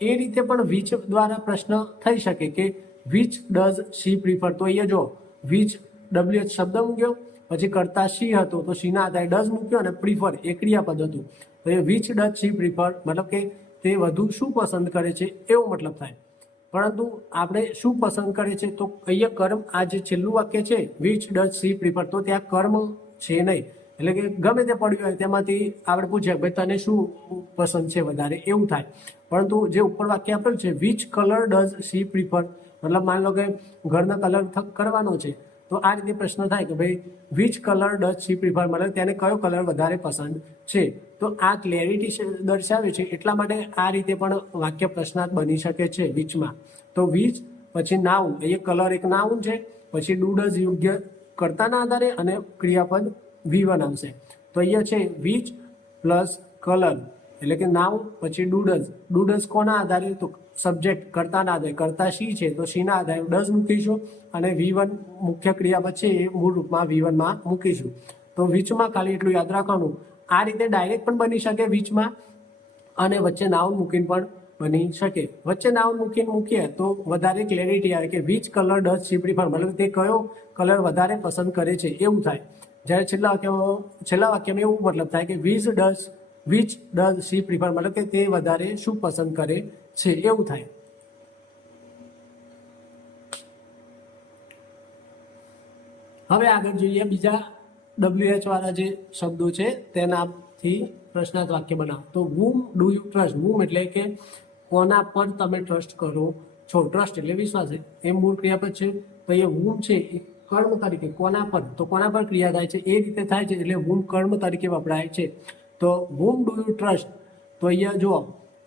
એ રીતે પણ વિચ દ્વારા પ્રશ્ન થઈ શકે કે વિચ ડઝ શી પ્રિફર, તો અહીંયા જો વિચ WH શબ્દ મૂક્યો, પછી કરતા શી હતો તો શીના આધારે ડઝ મૂક્યો, અને પ્રિફર એ ક્રિયાપદ હતું. તો એ વિચ ડઝ શી પ્રિફર મતલબ કે તે વધુ શું પસંદ કરે છે એવો મતલબ થાય. પરંતુ આપણે શું પસંદ કરે છે, તો અહીંયા કર્મ, આ જે છેલ્લું વાક્ય છે વિચ ડઝ શી પ્રિફર, તો ત્યાં કર્મ છે નહીં, એટલે કે ગમે તે પડ્યું હોય તેમાંથી આપણે પૂછીએ ભાઈ તને શું પસંદ છે વધારે, એવું થાય. પરંતુ જે ઉપર વાક્ય આપેલું છે which colour does she prefer, મતલબ માની લો કે ઘરનો કલર કરવાનો છે, તો આ રીતે પ્રશ્ન થાય કે ભાઈ which colour does she prefer, મતલબ તેને કયો કલર વધારે પસંદ છે. તો આ ક્લેરિટી દર્શાવે છે, એટલા માટે આ રીતે પણ વાક્ય પ્રશ્નાર્થ બની શકે છે વિચમાં. તો વિચ પછી નાઉન, અહીંયા કલર એક નાઉન છે, પછી ડુ ડઝ યોગ્ય કર્તાના આધારે અને ક્રિયાપદ V1 આવશે. તો અહીંયા છે વિચ પ્લસ કલર એટલે કે નાઉન, પછી ડુ ડઝ કોના આધારે, તો સબ્જેક્ટ કર્તાના આધારે, કર્તા શી છે તો શીના આધારે ડઝ મૂકીશું, અને V1 મુખ્ય ક્રિયાપદ છે એ મૂળ રૂપમાં V1 માં મૂકીશું. તો વિચમાં ખાલી એટલું યાદ રાખવાનું, આ રીતે ડાયરેક્ટ પણ બની શકે વિચમાં, અને વચ્ચે નાઉન મૂકીને પણ બની શકે. વચ્ચે નાઉન મૂકીએ તો વધારે ક્લેરિટી આવે કે which colour does she prefer, મતલબ તે કયો કલર વધારે પસંદ કરે છે એવું થાય. જ્યારે છેલ્લા વાક્યમાં એવું મતલબ થાય કે વિચ ડઝ શી પ્રિફર, મતલબ કે તે વધારે શું પસંદ કરે છે એવું થાય. હવે આગળ જોઈએ બીજા WH વાળા જે શબ્દો છે તેનાથી પ્રશ્નાર્થ વાક્ય બનાવો. તો whom do you trust, whom એટલે કે કોના પર તમે ટ્રસ્ટ કરો છો, ટ્રસ્ટ એટલે વિશ્વાસ, એ મૂળ ક્રિયાપદ છે. તો એ whom છે એ કર્મ તરીકે, કોના પર, તો કોના પર ક્રિયા થાય છે એ રીતે થાય છે, એટલે whom કર્મ તરીકે વપરાય છે. તો whom do you trust, તો અહીંયા જુઓ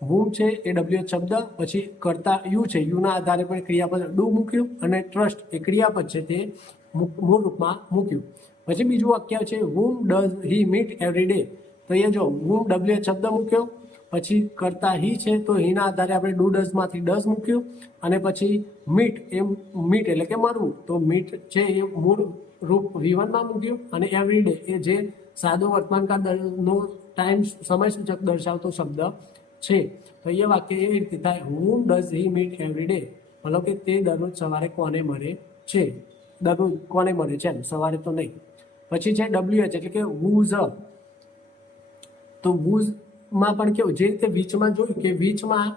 whom છે એ WH શબ્દ, પછી કરતા યુ છે, યુના આધારે પણ ક્રિયાપદ ડુ મૂક્યું, અને ટ્રસ્ટ એ ક્રિયાપદ છે તે મૂળ રૂપમાં મૂક્યું. પછી બીજું વાક્ય છે whom does he meet every day, તો અહીંયા જો whom WH શબ્દ મૂક્યો, પછી કરતા હી છે તો હીના આધારે આપણે ડુ ડઝમાંથી ડઝ મૂક્યું, અને પછી મીટ એટલે કે મળવું, તો મીટ છે એ મૂળ રૂપ V1 માં મૂક્યું, અને એવરી ડે એ જે સાદો વર્તમાનકાળનો ટાઈમ સમય સૂચક દર્શાવતો શબ્દ છે. તો એ વાક્ય એ રીતે થાય whom does he meet every day, મતલબ કે તે દરરોજ સવારે કોને મળે છે, દરરોજ કોને મળે છે એમ, સવારે તો નહીં. પછી છે WH એટલે કે whose, તો whose માં પણ કેવું, જે રીતે વિચમાં જોયું કે વિચમાં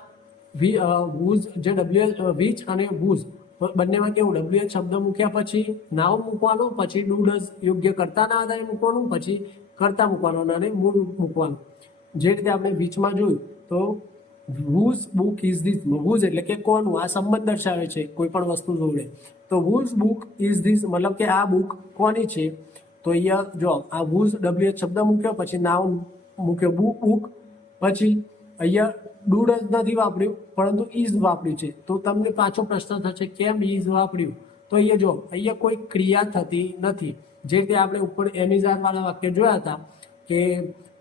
whose જે વિચ અને whose બંનેમાં કેવું WH શબ્દ મૂક્યા પછી નાઉન મૂકવાનો, પછી ડુ ડઝ યોગ્ય કર્તાના આધારે મૂકવાનું, પછી કર્તા મૂકવાનું અને મૂળ મૂકવાનું. જે રીતે આપણે વિચમાં જોયું તો whose book is this, whose એટલે કે કોનું, આ સંબંધ દર્શાવે છે કોઈ પણ વસ્તુ જોડે. તો whose book is this મતલબ કે આ બુક કોની છે. તો અહીંયા જો આ whose WH શબ્દ મૂક્યો, પછી નાઉન મૂક્યો બુક, પછી અહીંયા ડુ ડઝ નથી વાપર્યું પરંતુ ઇઝ વાપર્યું છે. તો તમને પાછો પ્રશ્ન થશે કેમ ઇઝ વાપર્યું, તો અહીંયા જો અહીંયા કોઈ ક્રિયા થતી નથી. જે રીતે આપણે ઉપર એમિઝાર વાળા વાક્ય જોયા હતા કે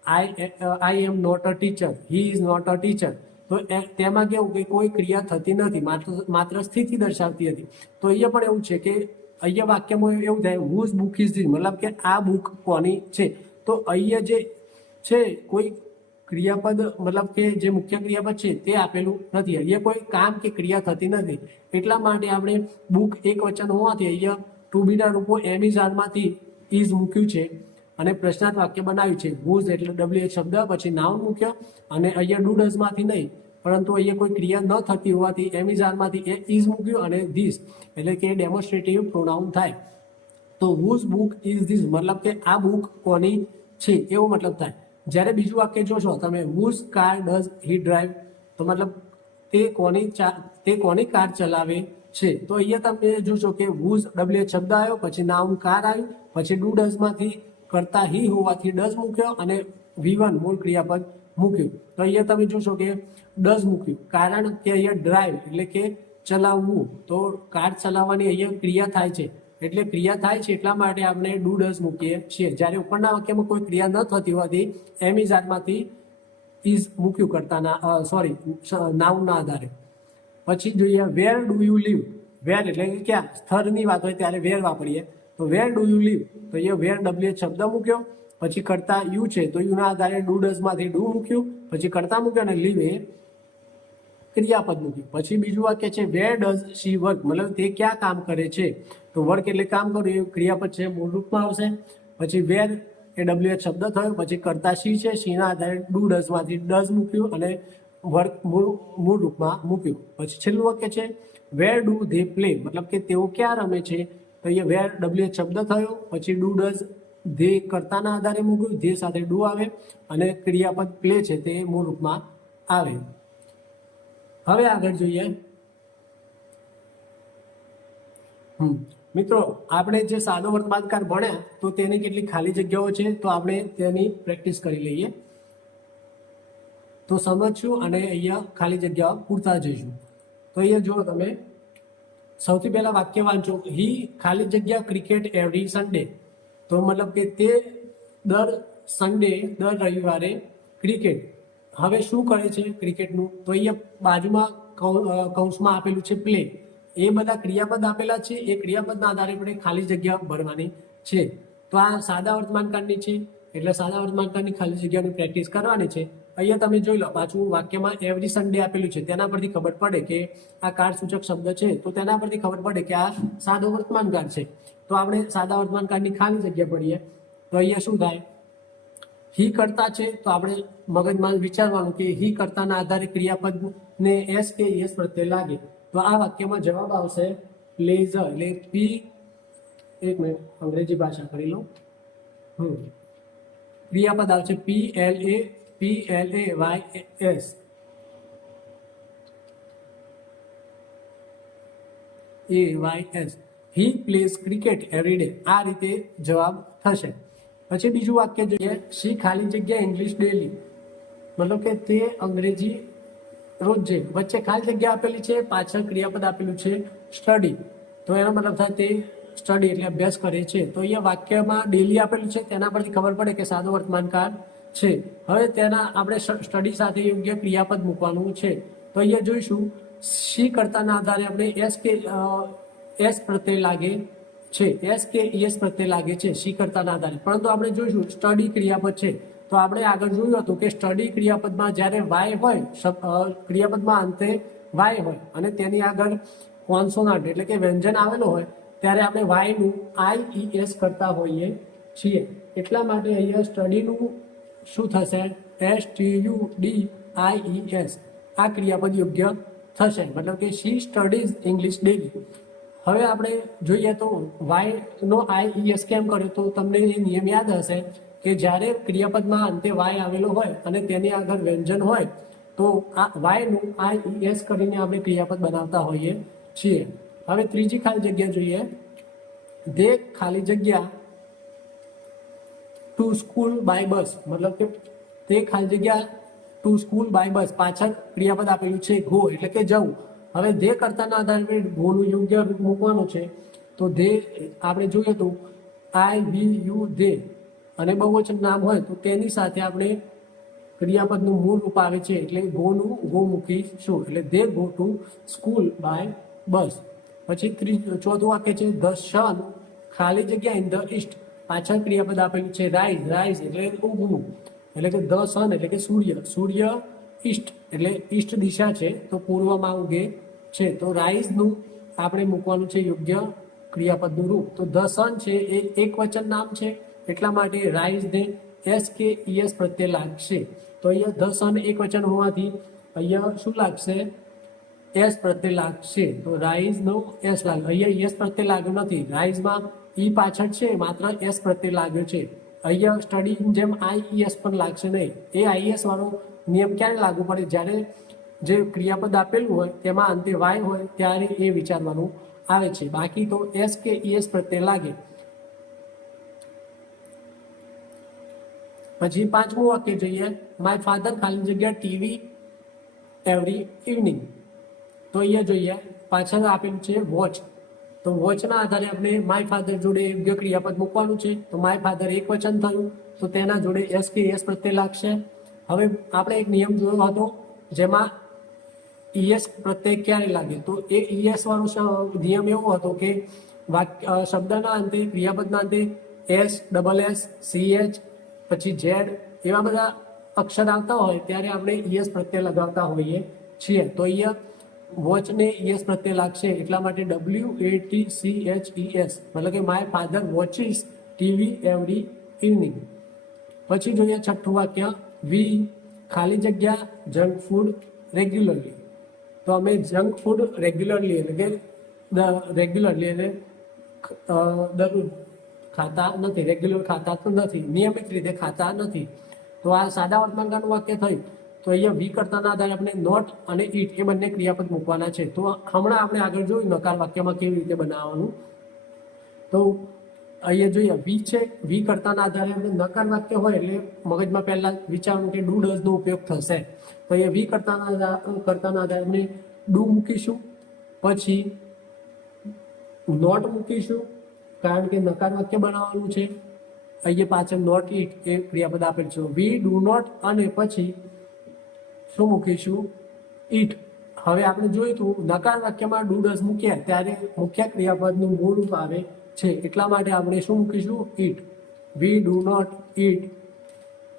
I am not a teacher, he is not a teacher, તો તેમાં કેવું કે કોઈ ક્રિયા થતી નથી, માત્ર સ્થિતિ દર્શાવતી હતી. તો અહીંયા પણ એવું છે કે અહીંયા વાક્યમાં એવું થાય whose book is this, મતલબ કે આ બુક કોની છે. તો અહીંયા જે છે કોઈ ક્રિયાપદ મતલબ કે જે મુખ્ય ક્રિયાપદ છે તે આપેલું નથી, અહીંયા કોઈ કામ કે ક્રિયા થતી નથી. એટલા માટે આપણે બુક એક વચન હોવાથી અહીંયા ટુ બીના રૂપો એમિઝારમાંથી ઇઝ મૂક્યું છે, અને પ્રશ્નાર્થ વાક્ય બનાવ્યું છે. whose એટલે WH શબ્દ, પછી નાઉન મૂક્યો, અને અહીંયા ડુ ડઝમાંથી નહીં પરંતુ અહીંયા કોઈ ક્રિયા ન થતી હોવાથી એમિઝારમાંથી એ ઇઝ મૂક્યું, અને ધીસ એટલે કે ડેમોન્સ્ટ્રેટિવ પ્રોનાઉન થાય. તો whose book is this મતલબ કે આ બુક કોની છે એવો મતલબ થાય. જ્યારે બીજું વાક્ય જોશો તમે whose car does he drive, તો મતલબ તે કોની કાર ચલાવે છે. તો અહીંયા તમે જોશો કે whose WH શબ્દ આવ્યો, પછી નાઉન કાર આવ્યું, પછી ડુ ડઝમાંથી કરતા હી હોવાથી ડઝ મૂક્યો, અને V1 મૂળ ક્રિયાપદ મૂક્યું. તો અહીંયા તમે જોશો કે ડઝ મૂક્યું, કારણ કે અહીંયા ડ્રાઈવ એટલે કે ચલાવવું, તો કાર ચલાવવાની અહીંયા ક્રિયા થાય છે, એટલે ક્રિયા થાય છે એટલા માટે આપણે ડુ ડઝ મૂકીએ છીએ. જ્યારે ઉપરના વાક્યમાં કોઈ ક્રિયા ન થતી હોવાથી એમિઝારમાંથી ઇઝ મૂક્યું કરતાના નાઉનના આધારે. પછી જોઈએ વેર ડુ યુ લીવ, વેર એટલે કે ક્યાં સ્થળની વાત હોય ત્યારે વેર વાપરીએ. તો વેર ડુ યુ લીવ, તો અહીંયા વેર WH શબ્દ મૂક્યો, પછી કરતા યુ છે તો યુના આધારે ડુ ડઝમાંથી ડુ મૂક્યું, પછી કરતા મૂક્યો, અને લીવ એ ક્રિયાપદ મૂક્યું. પછી બીજું વાક્ય છે વેર ડઝ શી વર્ક, મતલબ તે ક્યાં કામ કરે છે. તો વર્ક એટલે કામ કરવું, એ ક્રિયાપદ છે, મૂળ રૂપમાં આવશે. પછી વેર એ WH શબ્દ થયો. પછી કરતા શી છે, શીના આધારે ડુ ડઝમાંથી ડઝ મૂક્યું અને વર્ક મૂળ રૂપમાં મૂક્યું. પછી છેલ્લું વાક્ય છે વેર ડુ ધે પ્લે, મતલબ કે તેઓ ક્યાં રમે છે. તો અહીંયા વેર WH શબ્દ થયો. પછી ડુ ડઝ ધે કર્તાના આધારે મૂક્યું, ધે સાથે ડુ આવે અને ક્રિયાપદ પ્લે છે તે મૂળ રૂપમાં આવે. હવે આગળ જોઈએ. મિત્રો, આપણે જે સાદો વર્તમાનકાળ ભણ્યા તો તેની કેટલી ખાલી જગ્યાઓ છે તો આપણે તેની પ્રેક્ટિસ કરી લઈએ. તો સમજશું અને અહીંયા ખાલી જગ્યાઓ પૂરતા જઈશું. તો અહીંયા જુઓ તમે, સૌથી પહેલા વાક્ય વાંચો. હી ખાલી જગ્યા ક્રિકેટ એવરી સન્ડે. તો મતલબ કે તે દર સન્ડે, દર રવિવારે ક્રિકેટ. હવે શું કરે છે ક્રિકેટનું, તો અહીંયા બાજુમાં કૌંસમાં આપેલું છે પ્લે. એ બધા ક્રિયાપદ આપેલા છે, એ ક્રિયાપદના આધારે આપણે ખાલી જગ્યા ભરવાની છે. તો આ સાદા વર્તમાનકાળની છે, એટલે સાદા વર્તમાનકાળની ખાલી જગ્યાની પ્રેક્ટિસ કરવાની છે. અહીંયા તમે જોઈ લો, પાછું વાક્યમાં એવરી સન્ડે આપેલું છે, તેના પરથી ખબર પડે કે આ કાળસૂચક શબ્દ છે, તો તેના પરથી ખબર પડે કે આ સાદો વર્તમાનકાળ છે. તો આપણે સાદા વર્તમાનકાળની ખાલી જગ્યા ભરીએ. તો અહીંયા શું થાય, હી કરતા છે, તો આપણે મગજમાં વિચારવાનું કે હી કરતાના આધારે ક્રિયાપદને એસ કે યસ પ્રત્યે લાગે. તો આ વાક્યમાં જવાબ આવશે પ્લેઝર, એટલે પી, એક મિનિટ અંગ્રેજી ભાષા કરી લો. ક્રિયાપદ આવશે PLAYS. હી પ્લેઝ ક્રિકેટ એવરી ડે. આ રીતે જવાબ થશે. પછી બીજું વાક્ય જોઈએ, શી ખાલી જગ્યા ઇંગ્લિશ ડેલી, મતલબ કે તે અંગ્રેજી રોજે. વચ્ચે ખાલી જગ્યા આપેલી છે, પાછળ ક્રિયાપદ આપેલું છે સ્ટડી. તો એનો મતલબ થાય તે સ્ટડી એટલે અભ્યાસ કરે છે. તો અહીંયા વાક્યમાં ડેલી આપેલું છે, તેના પરથી ખબર પડે કે સાદો વર્તમાનકાળ છે. હવે તેના આપણે સ્ટડી સાથે યોગ્ય ક્રિયાપદ મૂકવાનું છે. તો અહીંયા જોઈશું, શી કરતાના આધારે આપણે એસ પ્રત્યે લાગે છે, એસ કે યસ પ્રત્યે લાગે છે શી કરતાના આધારે. પરંતુ આપણે જોઈશું સ્ટડી ક્રિયાપદ છે. તો આપણે આગળ જોયું હતું કે સ્ટડી ક્રિયાપદમાં જ્યારે વાય હોય, ક્રિયાપદમાં અંતે વાય હોય અને તેની આગળ કોન્સોનાન્ટ એટલે કે વ્યંજન આવેલો હોય, ત્યારે આપણે વાયનું IES કરતા હોઈએ છીએ. એટલા માટે અહીંયા સ્ટડીનું શું થશે, STUDIES. આ ક્રિયાપદ યોગ્ય થશે, મતલબ કે શી સ્ટડીઝ ઇંગ્લિશ ડેલી. હવે આપણે જોઈએ તો વાયનો IES કેમ કર્યો, તો તમને એ નિયમ યાદ હશે કે જ્યારે ક્રિયાપદમાં અંતે વાય આવેલો હોય અને તેની આગળ વ્યંજન હોય તો આ વાયનું IES કરીને આપણે ક્રિયાપદ બનાવતા હોઈએ છીએ. હવે ત્રીજી ખાલી જગ્યા જોઈએ, દે ખાલી જગ્યા ટુ સ્કૂલ બાય બસ, મતલબ કે તે ખાલી જગ્યા ટુ સ્કૂલ બાય બસ, પાછળ ક્રિયાપદ આપેલું છે ગો એટલે કે જવું. હવે ધે કરતાના આધારે ગોનું યોગ્ય રૂપ મૂકવાનું છે. તો ધે આપણે જોઈએ તો IVU ધે, અને બહુવચન નામ હોય તો તેની સાથે આપણે ક્રિયાપદનું મૂળ રૂપ આવે છે એટલે ગોનું ગો મૂકીશું, એટલે they go to school by bus. પછી ચોથું વાક્ય છે ધ સન ખાલી જગ્યા ઇન ધ ઈસ્ટ, પાછળ ક્રિયાપદ આપેલું છે રાઈઝ, રાઈઝ એટલે ઉગવું, એટલે કે ધ સન એટલે કે સૂર્ય, સૂર્ય ઈસ્ટ એટલે ઈસ્ટ દિશા છે તો પૂર્વમાં ઉગે છે. તો રાઈઝનું આપણે મૂકવાનું છે યોગ્ય ક્રિયાપદનું રૂપ. તો ધ સન છે એ એક વચન નામ છે, એટલા માટે રાઈઝને SKES પ્રત્યે લાગશે. તો અહીંયા ધ સન એક વચન હોવાથી અહીંયા શું લાગશે, એસ પ્રત્યે લાગશે. તો રાઈઝનો એસ લાગે, અહીંયા યસ પ્રત્યે લાગ્યો નથી, રાઈઝમાં ઈ પાછળ છે, માત્ર એસ પ્રત્યે લાગ્યો છે. અહીંયા સ્ટડી જેમ IES પણ લાગશે નહીં. એ IES વાળો નિયમ ક્યારે લાગુ પડે, જ્યારે જે ક્રિયાપદ આપેલું હોય તેમાં અંતે વાય હોય ત્યારે એ વિચારવાનું આવે છે. બાકી તો SKES પ્રત્યે લાગે. પછી પાંચમું વાક્ય જોઈએ, માય ફાધર ખાલી જગ્યા ટીવી એવરી ઇવનિંગ. તો અહીંયા જોઈએ પાછળ આપેલું છે વોચ. તો વોચના આધારે આપણે માય ફાધર જોડે યોગ્ય ક્રિયાપદ મૂકવાનું છે. તો માય ફાધર એક વચન થયું તો તેના જોડે SKES પ્રત્યે લાગશે. હવે આપણે એક નિયમ જોયો હતો જેમાં ES પ્રત્યે ક્યારે લાગે, તો એ ES વાળો નિયમ એવો હતો કે શબ્દના અંતે, ક્રિયાપદના અંતે S, CH પછી Z એવા બધા અક્ષર આવતા હોય ત્યારે આપણે ES પ્રત્યે લગાવતા હોઈએ છીએ તો અહીંયા વોચને ES પ્રત્યે લાગશે એટલા માટે WATCHES મતલબ કે my father watches TV every evening. પછી જોઈએ છઠ્ઠું વાક્ય, વી ખાલી જગ્યા જંક ફૂડ રેગ્યુલરલી. તો અમે જંક ફૂડ રેગ્યુલરલી એટલે કે રેગ્યુલરલી એટલે દરરોજ ખાતા નથી, રેગ્યુલર ખાતા તો નથી, નિયમિત રીતે ખાતા નથી. તો આ સાદા વર્તમાનકાળનું વાક્ય થયું. તો અહીંયા વી કરતાના આધારે આપણે નોટ અને ઈટ એ બંને ક્રિયાપદ મૂકવાના છે. તો હમણાં આપણે આગળ જોયું નકાર વાક્યમાં કેવી રીતે બનાવવાનું. તો અહીંયા જોઈએ વી છે, વી કરતાના આધારે આપણે નકાર વાક્ય હોય એટલે મગજમાં પહેલા વિચારવું કે ડુ ડઝનો ઉપયોગ થશે. તો અહીંયા વી કરતાના આધારે આપણે ડુ મૂકીશું, પછી નોટ મૂકીશું કારણ કે નકાર વાક્ય બનાવવાનું છે. અહીંયા પાછળ નોટ ઈટ એ ક્રિયાપદ આપેલ છે, વી ડુ નોટ, અને પછી શું મૂકીશું, ઈટ. હવે આપણે જોયું હતું નકાર વાક્યમાં ડુ ડઝ મૂક્યા ત્યારે મુખ્ય ક્રિયાપદનું મૂળ રૂપ આવે છે એટલા માટે આપણે શું મૂકીશું, eat. We do not eat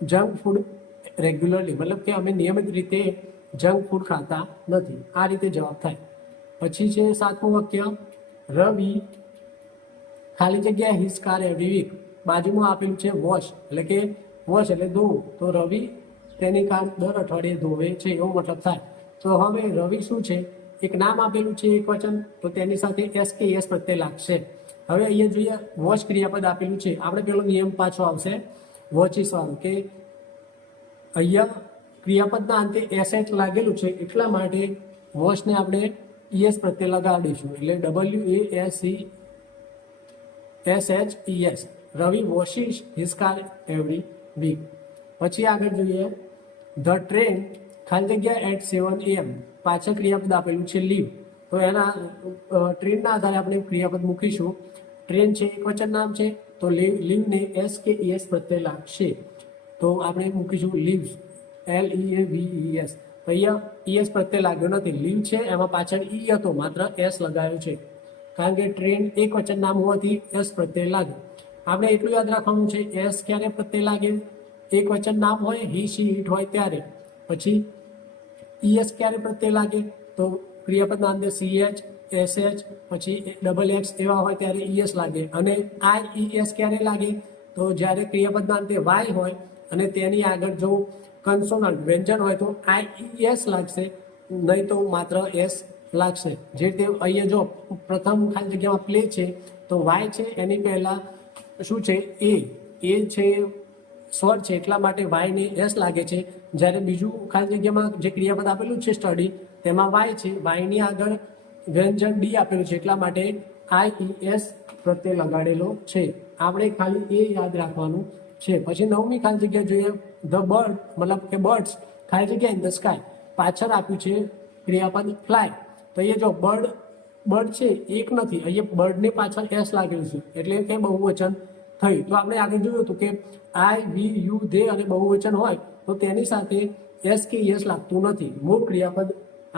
junk food regularly મતલબ કે અમે નિયમિત રીતે જંક ફૂડ ખાતા નથી. આ રીતે જવાબ થાય. પછી છે સાતમું વાક્ય, રવિ ખાલી જગ્યા હિઝ કાર એવરી વીક. બાજુમાં આપેલું છે વોશ એટલે કે વોશ એટલે ધોવું. તો રવિ તેની કાર દર અઠવાડિયે ધોવે છે એવો મતલબ થાય. તો હવે રવિ શું છે, એક નામ આપેલું છે એક વચન, તો તેની સાથે એસ કે એસ પ્રત્યય લાગશે. હવે અહીંયા જોઈએ વોચ ક્રિયાપદ આપેલું છે. આપણે પેલો નિયમ પાછો આવશે વોચિસ વાળો કે અહીંયા ક્રિયાપદના અંતે એસ લાગેલું છે એટલા માટે વોચને આપણે ES પ્રત્યય લગાડીશું એટલે WASHES. Ravi washes his car every week. પછી આગળ જોઈએ ધ ટ્રેન ખાલી જગ્યા એટ 7 AM. પાછળ ક્રિયાપદ આપેલું છે લીવ. તો એના ટ્રેનના આધારે આપણે ક્રિયાપદ મૂકીશું. ટ્રેન છે એક વચન નામ છે તો લીવને એસ કે ES પ્રત્યય લાગશે. તો આપણે મૂકીશું લીવ્સ LEAVES. તો અહીંયા ES પ્રત્યય લાગ્યો નથી, લીવ છે એમાં પાછળ E હતો માત્ર S લગાવ્યો છે કારણ કે ટ્રેન એક વચન નામ હોવાથી S પ્રત્યય લાગે. આપણે એટલું યાદ રાખવાનું છે S ક્યારે પ્રત્યય લાગે, એક વચન નામ હોય હી શી ઇટ હોય ત્યારે. પછી ES ક્યારે પ્રત્યય લાગે, તો ક્રિયાપદના અંતે CH SH પછી XX એવા હોય ત્યારે ES લાગે. અને IES ક્યારે લાગે, તો જ્યારે ક્રિયાપદના અંતે Y હોય અને તેની આગળ જો કન્સોનન્ટ વ્યંજન હોય તો IES લાગશે, નહીં તો માત્ર S લાગશે. જે રીતે અહીંયા જો પ્રથમ ખાલી જગ્યામાં પ્લે છે તો Y છે એની પહેલા શું છે એ છે સ્વર છે એટલા માટે Y ને S લાગે છે. જ્યારે બીજું ખાલી જગ્યામાં જે ક્રિયાપદ આપેલું છે સ્ટડી તેમાં Y છે, Y ની આગળ વ્યંજન D આપેલું છે એટલા માટે IES પ્રત્યય લગાડેલો છે. આપણે ખાલી એ યાદ રાખવાનું છે. પછી નવમી ખાલી જગ્યા જોઈએ ધ બર્ડ મતલબ કે બર્ડ્સ ખાલી જગ્યા ઇન ધ સ્કાય. પાછળ આપ્યું છે ક્રિયાપદ ફ્લાય. તો એ જો બર્ડ છે એક નથી, અહીંયા બર્ડની પાછળ S લાગેલું છે એટલે કે બહુવચન થયું. તો આપણે આગળ જોયું હતું કે I we you they અને બહુવચન હોય તો તેની સાથે S કે ES લાગતું નથી, મૂળ ક્રિયાપદ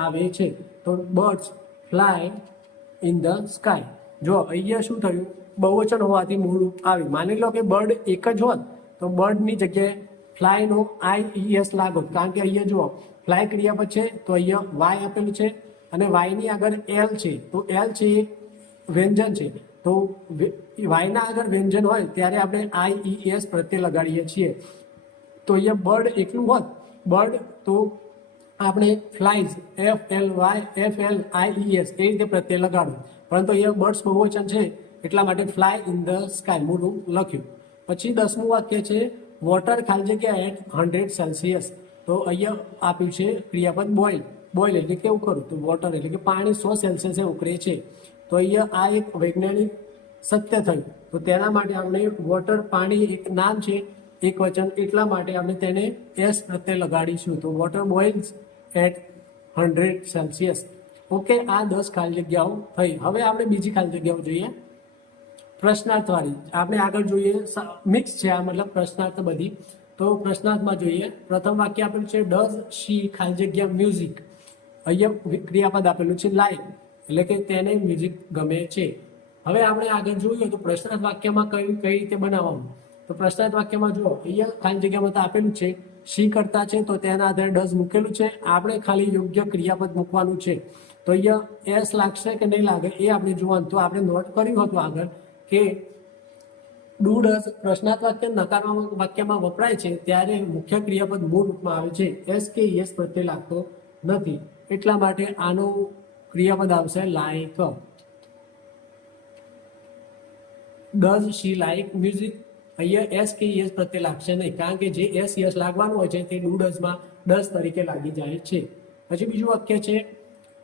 આવે છે. તો birds fly in the sky. જો અહીંયા શું થયું, બહુવચન હોવાથી મૂળ આવ્યું. માની લો કે બર્ડ એક જ હોત તો બર્ડની જગ્યાએ ફ્લાયનો IES લાગો કારણ કે અહીંયા જુઓ ફ્લાય ક્રિયાપદ છે તો અહીંયા Y આપેલું છે અને Y ની આગળ L છે તો L છે એ વ્યંજન છે. તો Y ના આગળ વ્યંજન હોય ત્યારે આપણે IES પ્રત્યય લગાડીએ છીએ. તો અહીંયા બર્ડ એકલું હોત બર્ડ તો આપણે ફ્લાઇઝ FLIES એ રીતે પ્રત્યય લગાડો. પરંતુ અહીંયા બર્ડ્સ બહુવચન છે એટલા માટે fly in the sky Mulu લખ્યું. પછી 10મું વાક્ય છે વોટર ખાલી જગ્યા એટ 100 સેલ્સિયસ. તો અહીંયા આપ્યું છે ક્રિયાપદ બોઇલ એટલે કેવું કરું, તો વોટર એટલે કે પાણી 100 સેલ્સિયસે ઉકળે છે. તો અહીંયા આ એક વૈજ્ઞાનિક સત્ય થયું. તો તેના માટે આપણે વોટર પાણી એક નામ છે એક વચન એટલા માટે આપણે તેને S પ્રત્યય લગાડીશું. તો water boils at 100 celsius. Okay, આ 10 ખાલી જગ્યાઓ થઈ. હવે આપણે બીજી ખાલી જગ્યાઓ જોઈએ પ્રશ્નાર્થ વાળી. આપણે આગળ જોઈએ મિક્સ છે આ મતલબ પ્રશ્નાર્થ બધી. તો પ્રશ્નાર્થમાં જોઈએ પ્રથમ વાક્ય આપેલું છે ડઝ શી ખાલી જગ્યા મ્યુઝિક. અહીંયા ક્રિયાપદ આપેલું છે લાઈક એટલે કે તેને મ્યુઝિક ગમે છે. હવે આપણે આગળ જોઈએ તો પ્રશ્નાર્થ વાક્યમાં કઈ રીતે બનાવવાનું. તો પ્રશ્નાર્થ વાક્યમાં જુઓ અહીંયા ખાલી જગ્યામાં તો આપેલું છે શી કરતા છે તો તેના આધારે ડઝ મૂકેલું છે, આપણે ખાલી યોગ્ય ક્રિયાપદ મૂકવાનું છે. તો અહીંયા એસ લાગશે કે નહીં લાગે એ આપણે જોવાનું. તો આપણે નોટ કર્યું હતું આગળ કે ડુ ડઝ પ્રશ્નાર્થ વાક્ય નકારાત્મક વાક્યમાં વપરાય છે ત્યારે મુખ્ય ક્રિયાપદ મૂળ રૂપમાં આવે છે, એસ કે યસ પ્રત્યે લાગતો નથી. એટલા માટે આનું ક્રિયાપદ આવશે like. Does she like music? અહીંયા એસ કે યસ પ્રત્યે લાગશે નહીં, કારણ કે જે એસ યસ લાગવાનું હોય છે તે ડુ ડઝમાં ડઝ તરીકે લાગી જાય છે. પછી બીજું વાક્ય છે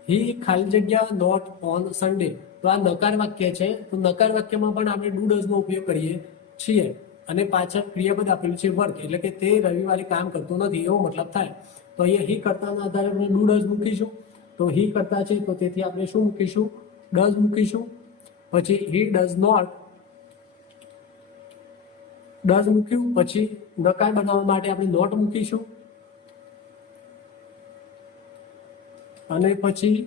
હી ખાલી જગ્યા નોટ ઓન સન્ડે. તો આ નકાર વાક્ય છે. તો નકાર વાક્યમાં પણ આપણે ડુ ડઝનો ઉપયોગ કરીએ છીએ અને પાછળ ક્રિયાપદ આપેલું છે વર્ક, એટલે કે તે રવિવારે કામ કરતું નથી એવો મતલબ થાય. તો અહીંયા હી કરતાના આધારે આપણે ડુ ડઝ મૂકીશું. તો હી કરતા છે તો તેથી આપણે શું મૂકીશું? ડઝ મૂકીશું. પછી હી ડઝ નોટ, ડઝ મૂક્યું. પછી નકાર બનાવવા માટે આપણે નોટ મૂકીશું અને પછી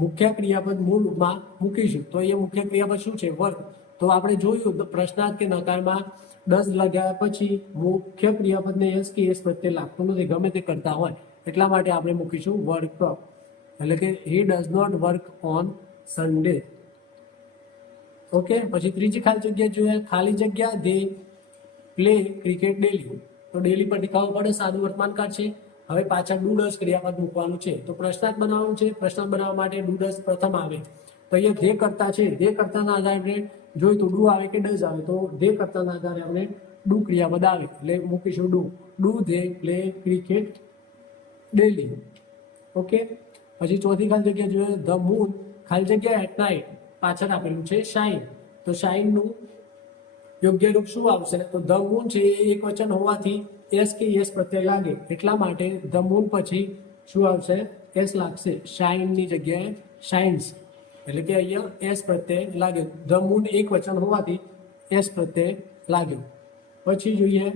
મુખ્ય ક્રિયાપદ મૂળમાં મૂકીશું. તો એ મુખ્ય ક્રિયાપદ શું છે? વર્ક. તો આપણે જોયું પ્રશ્નાર્થ કે નકારમાં ડઝ લગાવ્યા પછી મુખ્ય ક્રિયાપદને યસ કે યસ પ્રત્યે લાગતું નથી, ગમે તે કરતા હોય, એટલા માટે આપણે મૂકીશું વર્ક. એટલે કે he does not work on Sunday. Okay. પછી ત્રીજી ખાલી જગ્યા જોઈએ. ખાલી જગ્યા દે પ્લે ક્રિકેટ ડેલી. તો ડેલી પર ટીકાવું પડે, સાદું વર્તમાનકાળ છે. હવે પાછળ ડુ ડઝ ક્રિયાપદ મૂકવાનું છે. તો પ્રશ્નાર્થ બનાવવાનું છે. પ્રશ્ન બનાવવા માટે ડુ ડઝ પ્રથમ આવે. તો અહીંયા ધે કરતા છે, ધે કરતાના આધારે આપણે જોઈ તો ડુ આવે કે ડઝ આવે. તો ધે કરતાના આધારે આપણે ડુ ક્રિયાપદ આવે એટલે મૂકીશું do. Do they play cricket daily. Okay. પછી ચોથી ખાલી જગ્યા જોઈએ ધ મૂન ખાલી જગ્યા એટ નાઇટ, પાછળ આપેલું છે શાઇન. તો શાઇનનું યોગ્ય રૂપ શું આવશે? તો ધ મૂન છે એ એક વચન હોવાથી એસ કે યસ પ્રત્યે લાગે, એટલા માટે ધ મૂન પછી શું આવશે? એસ લાગશે. શાઇનની જગ્યાએ શાઇન્સ, એટલે કે અહીંયા એસ પ્રત્યે લાગે. ધ મૂન એક વચન હોવાથી એસ પ્રત્યે લાગ્યો. પછી જોઈએ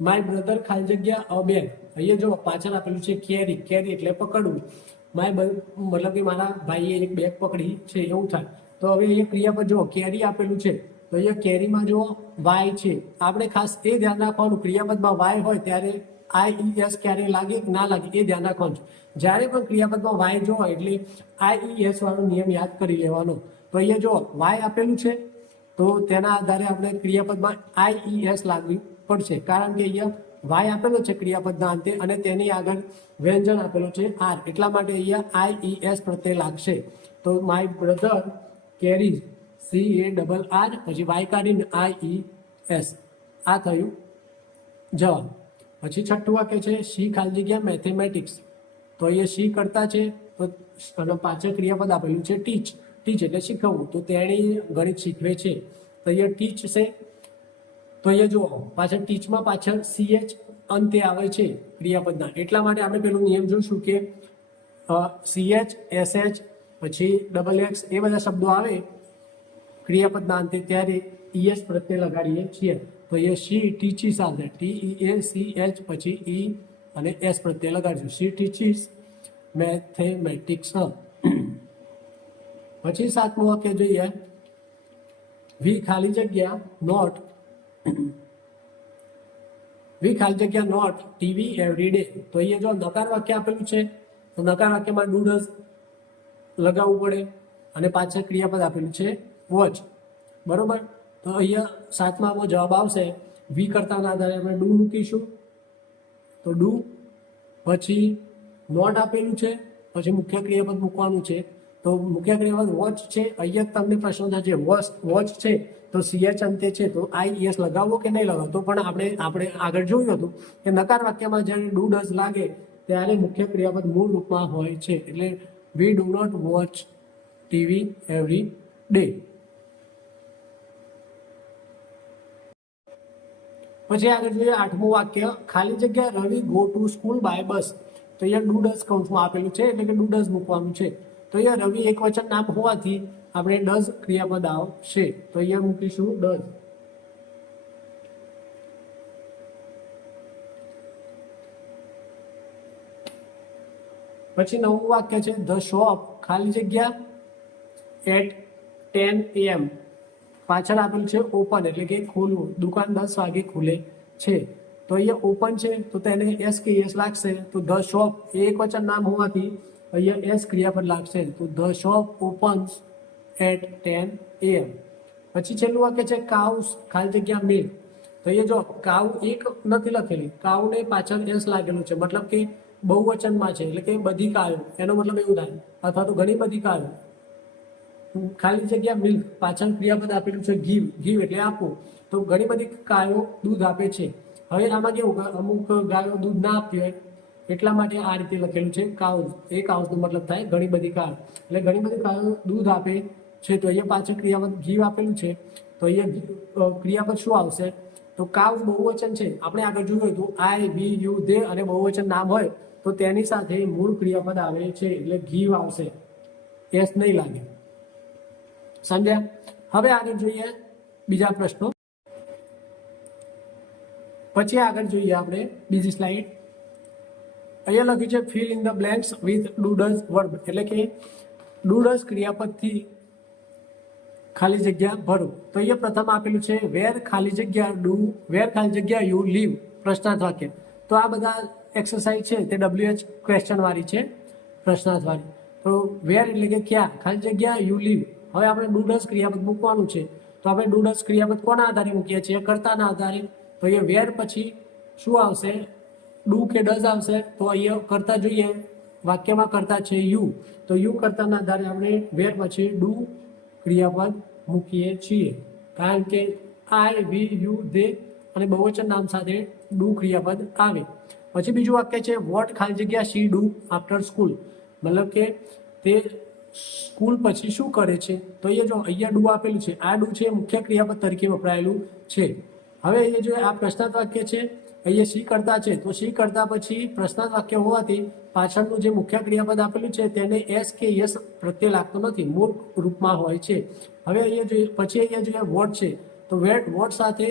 માય બ્રધર ખાલી જગ્યા અ બેગ. અહીંયા જો પાછળ આપેલું છે કેરી. કેરી એટલે પકડવું. માય મતલબ કે મારા ભાઈએ એક બેગ પકડી છે એવું થાય. તો હવે અહીંયા ક્રિયાપદ જો કેરી આપેલું છે તો અહીંયા કેરીમાં જો વાય છે, આપણે ખાસ એ ધ્યાન રાખવાનું ક્રિયાપદમાં વાય હોય ત્યારે આઈ એસ ક્યારે લાગે ના લાગે એ ધ્યાન રાખવાનું છે. જ્યારે પણ ક્રિયાપદમાં વાય જો હોય એટલે આઈ વાળો નિયમ યાદ કરી લેવાનો. તો અહીંયા જો વાય આપેલું છે તો તેના આધારે આપણે ક્રિયાપદમાં આઈ લાગવી પડશે, કારણ કે અહીંયા વાય આપેલો છે ક્રિયાપદના અંતે અને તેની આગળ વ્યંજન આપેલું છે આર, એટલા માટે અહીંયા આઈ પ્રત્યે લાગશે. તો માય બ્રધર કેરીઝ CARR પછી વાય કાઢીને IES. આ થયું જવાબ. પછી છઠ્ઠું વાક્ય છે શી ખાલી જગ્યા મેથેમેટિક્સ. તો અહીંયા શી કરતા છે તો પાછળ ક્રિયાપદ આપેલું છે ટીચ. ટીચ એટલે શીખવવું. તો તેણે ગણિત શીખવે છે તો અહીંયા ટીચ છે. તો અહીંયા જો પાછળ ટીચમાં પાછળ CH અંતે આવે છે ક્રિયાપદના, એટલા માટે આપણે પેલું નિયમ જોઈશું કે CH SH પછી XX એ બધા શબ્દો આવે ક્રિયાપદના અંતે ત્યારે ES પ્રત્યે લગાડીએ છીએ. તો એ શી ટીચીસ આવશે, TEACH પછી E અને S પ્રત્યે લગાડીશું. શી ટીચીસ મેથેમેટિક્સ. પછી સાતમું વાક્ય જોઈએ વી ખાલી જગ્યા નોટ વી ખાલી જગ્યા નોટ ટીવી એવરી ડે. તો અહીંયા જો નકાર વાક્ય આપેલું છે તો નકાર વાક્યમાં ડુ ડઝ લગાવવું પડે અને પાછળ ક્રિયાપદ આપેલું છે વોચ. બરોબર. તો અહીંયા સાતમામાં જવાબ આવશે વી કરતાના આધારે આપણે ડુ મૂકીશું. તો ડુ પછી નોટ આપેલું છે પછી મુખ્ય ક્રિયાપદ મૂકવાનું છે. તો મુખ્ય ક્રિયાપદ વોચ છે. અહીંયા તમને પ્રશ્ન થશે વોચ છે તો CH અંતે છે તો IES લગાવવો કે નહીં લગાવવો. તો પણ આપણે આગળ જોયું હતું કે નકાર વાક્યમાં જ્યારે ડુ ડઝ લાગે ત્યારે મુખ્ય ક્રિયાપદ મૂળ રૂપમાં હોય છે. એટલે we do not watch TV every day. પછી આગળ જોઈએ આઠમું વાક્ય ખાલી જગ્યા Ravi go to school by bus. તો અહીંયા ડુ ડઝ કૌંસમાં આપેલું છે એટલે કે ડુ ડઝ મૂકવાનું છે. તો અહીંયા રવિ એક વચન નામ હોવાથી આપણે ડઝ ક્રિયાપદ આવશે. તો અહીંયા મૂકીશું ડઝ. પછી નવું વાક્ય છે ધ શોપ ખાલી જગ્યા એટ 10 AM. પાછળ આપેલું છે ઓપન એટલે કે ખુલવું. દુકાન 10 વાગે ખુલે છે. તો તો અહીંયા ઓપન છે તો તેને એસ કે એસ લાગશે. તો ધ શોપ એ એક વચન નામ હોવાથી અહીંયા એસ ક્રિયાપદ લાગશે. તો the shop opens at 10 AM. પછી છેલ્લું વાક્ય છે કાઉસ ખાલી જગ્યા મિલ્ક. તો અહીંયા જો કાઉ એક નથી લખેલી, કાઉને પાછળ એસ લાગેલું છે, મતલબ કે બહુવચનમાં છે, એટલે કે બધી ગાયો, એનો મતલબ એવું થાય, અથવા તો ઘણી બધી ગાયો. ખાલી જગ્યા મિલ્ક પાછળ ક્રિયાપદ આપેલું છે ગીવ, ગીવ એટલે આપવું. તો ઘણી બધી ગાયો દૂધ આપે છે. હવે આમાં કેવું અમુક ગાયો દૂધ ના આપતી હોય એટલા માટે આ રીતે લખેલું છે કાઉઝ. એ કાઉઝનો મતલબ થાય ઘણી બધી ગાયો, એટલે ઘણી બધી ગાયો દૂધ આપે છે. તો અહીંયા પાછળ ક્રિયાપદ ગીવ આપેલું છે, તો અહીંયા ક્રિયાપદ શું આવશે? તો કાઉઝ બહુવચન છે, આપણે આગળ જોયું હતું આઈ, વી, યુ, ધે અને બહુવચન નામ હોય તો તેની સાથે મૂળ ક્રિયાપદ આવે છે, એટલે ગીવ આવશે, એસ નહીં લાગે. સમજ્યા? હવે આગળ જોઈએ બીજા પ્રશ્નો. પછી આગળ જોઈએ આપણે બીજી સ્લાઇડ. અહીંયા લખ્યું છે fill in the blanks with do does verb, એટલે કે ડુડસ ક્રિયાપદથી ખાલી જગ્યા ભરો. તો અહીંયા પ્રથમ આપેલું છે વેર ખાલી જગ્યા ડુ, વેર ખાલી જગ્યા યુ લીવ, પ્રશ્નાર્થ વાક્ય. તો આ બધા એક્સરસાઇઝ છે તે WH ક્વેશ્ચન વાળી છે, પ્રશ્નાર્થ વાળી. તો વેર એટલે કે ક્યાં, ખાલી જગ્યા યુ લીવ. હવે આપણે ડુડસ ક્રિયાપદ મૂકવાનું છે, તો આપણે ડુડસ ક્રિયાપદ કોના આધારે મૂકીએ છીએ? કર્તાના આધારે. તો અહીંયા વેર પછી શું આવશે? ડુ કે ડઝ આવશે. તો અહીંયા કરતા જોઈએ, વાક્યમાં કરતા છે યુ, તો યુ કરતાના આધારે આપણે વેર પછી ડુ ક્રિયાપદ મૂકીએ છીએ, કારણ કે આઈ, વી, યુ, ધે અને બહુવચન નામ સાથે ડુ ક્રિયાપદ આવે. પછી બીજું વાક્ય છે વોટ ખાલી જગ્યા શી ડુ આફ્ટર સ્કૂલ, મતલબ કે તે સ્કૂલ પછી શું કરે છે? તો અહીંયા જો અહીંયા ડુ આપેલું છે, આ ડુ છે મુખ્ય ક્રિયાપદ તરીકે વપરાયેલું છે. હવે અહીંયા જો આ પ્રશ્નાર્થ વાક્ય છે, અહીંયા શી કરતા છે, તો શી કરતા પછી પ્રશ્નાર્થ વાક્ય હોવાથી પાછળનું જે મુખ્ય ક્રિયાપદ આપેલું છે તેને એસ કે યસ પ્રત્યે લાગતો નથી, મૂળ રૂપમાં હોય છે. હવે અહીંયા જોઈએ પછી અહીંયા જોઈએ વોટ છે, તો વોટ સાથે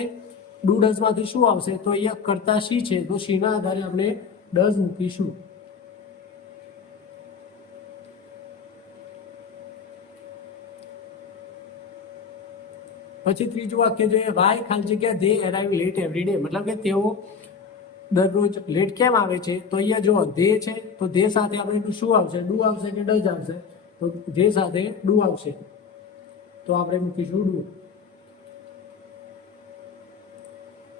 ડુ ડઝમાંથી શું આવશે? તો અહીંયા કરતા શી છે, તો શીના આધારે આપણે ડઝ મૂકીશું. પછી ત્રીજું વાક્ય જોઈએ વાય ખાલી જગ્યા they arrive late every day, મતલબ કે તેઓ દરરોજ લેટ કેમ આવે છે? તો અહીંયા જો ધે છે તો ધે સાથે આપણે શું આવશે? ડુ આવશે કે ડઝ આવશે? તો ધે સાથે ડુ આવશે, તો આપણે મૂકીશું ડુ.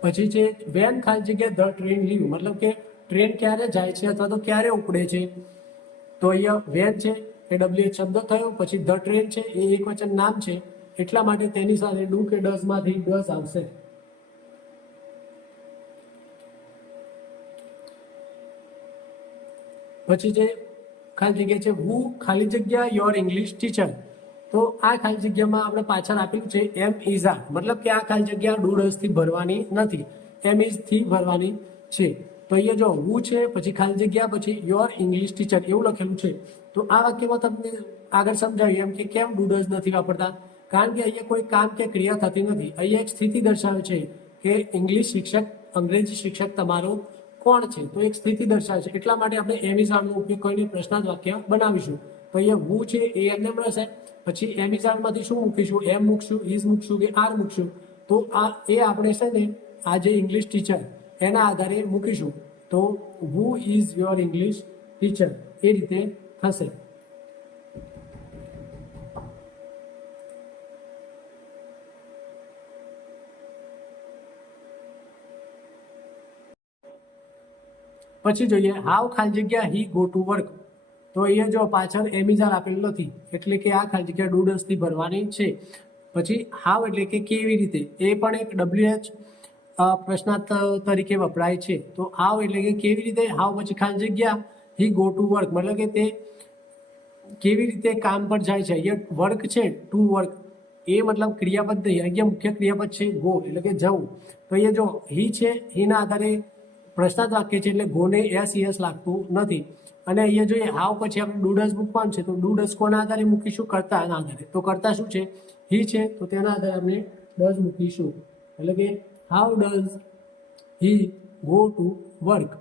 પછી છે વેન ખાલી જગ્યા ધ ટ્રેન લીવ, મતલબ કે ટ્રેન ક્યારે જાય છે અથવા તો ક્યારે ઉપડે છે? તો અહીંયા વેન છે એ WH શબ્દ થયો, પછી ધ ટ્રેન છે એ એક વચન નામ છે, એટલા માટે તેની સાથે ડુ કે ડઝ માંથી ડઝ આવશે. પછી છે ખાલી જગ્યા છે હુ ખાલી જગ્યા યોર ઇંગ્લિશ ટીચર. તો આ ખાલી જગ્યામાં આપણે પાછળ આપેલું છે એમ ઇઝ આ, મતલબ કે આ ખાલી જગ્યા ડુ ડઝ થી ભરવાની નથી, એમ ઇઝ થી ભરવાની છે. તો અહીંયા જો હુ છે પછી ખાલી જગ્યા પછી યોર ઇંગ્લિશ ટીચર એવું લખેલું છે. તો આ વાક્યમાં તમને આગળ સમજાવ્યું એમ કે કેમ ડુ ડઝ નથી વાપરતા, કારણ કે અહીંયા કોઈ કામ કે ક્રિયા થતી નથી. અહીંયા એક સ્થિતિ દર્શાવે છે કે ઇંગ્લિશ શિક્ષક, અંગ્રેજી શિક્ષક તમારો કોણ છે, તો એક સ્થિતિ દર્શાવે છે, એટલા માટે આપણે એમ ઇઝ આરનો ઉપયોગ કરીને પ્રશ્નાર્થ વાક્ય બનાવીશું. તો અહીંયા હુ છે એ એમને રહેશે, પછી એમ ઇઝ આરમાંથી શું મૂકીશું? એમ મૂકશું, ઇઝ મૂકશું કે આર મૂકશું? તો આ એ આપણે છે ને આ જે ઇંગ્લિશ ટીચર એના આધારે મૂકીશું. તો who is your English teacher એ રીતે થશે. પછી જોઈએ હાઉ ખાલી જગ્યા હી ગો ટુ વર્ક. તો અહીંયા જો પાછળ એમિઝાર આપેલું નથી, એટલે કે આ ખાલી જગ્યા ડુ ડઝ થી ભરવાની છે. પછી હાવ એટલે કે કેવી રીતે, એ પણ એક WH પ્રશ્નાર્થ તરીકે વપરાય છે. તો હાવ એટલે કે કેવી રીતે, હાવ પછી ખાલી જગ્યા હી ગો ટુ વર્ક, મતલબ કે તે કેવી રીતે કામ પર જાય છે. અહીંયા વર્ક છે ટુ વર્ક, એ મતલબ ક્રિયાપદ નહીં, અહીંયા મુખ્ય ક્રિયાપદ છે ગો એટલે કે જવું. તો અહીંયા જો હી છે, હીના આધારે પ્રશ્નાર્થ વાક્ય છે એટલે ગોને એસ લાગતું નથી. અને અહીંયા જોઈએ હાવ પછી આપણે ડુ ડઝ મૂકવાનું છે, તો ડુ ડઝ કોના આધારે મૂકીશું? કર્તાના આધારે. તો કર્તા શું છે? હી છે, તો તેના આધારે આપણે ડઝ મૂકીશું, એટલે કે how does he go to work.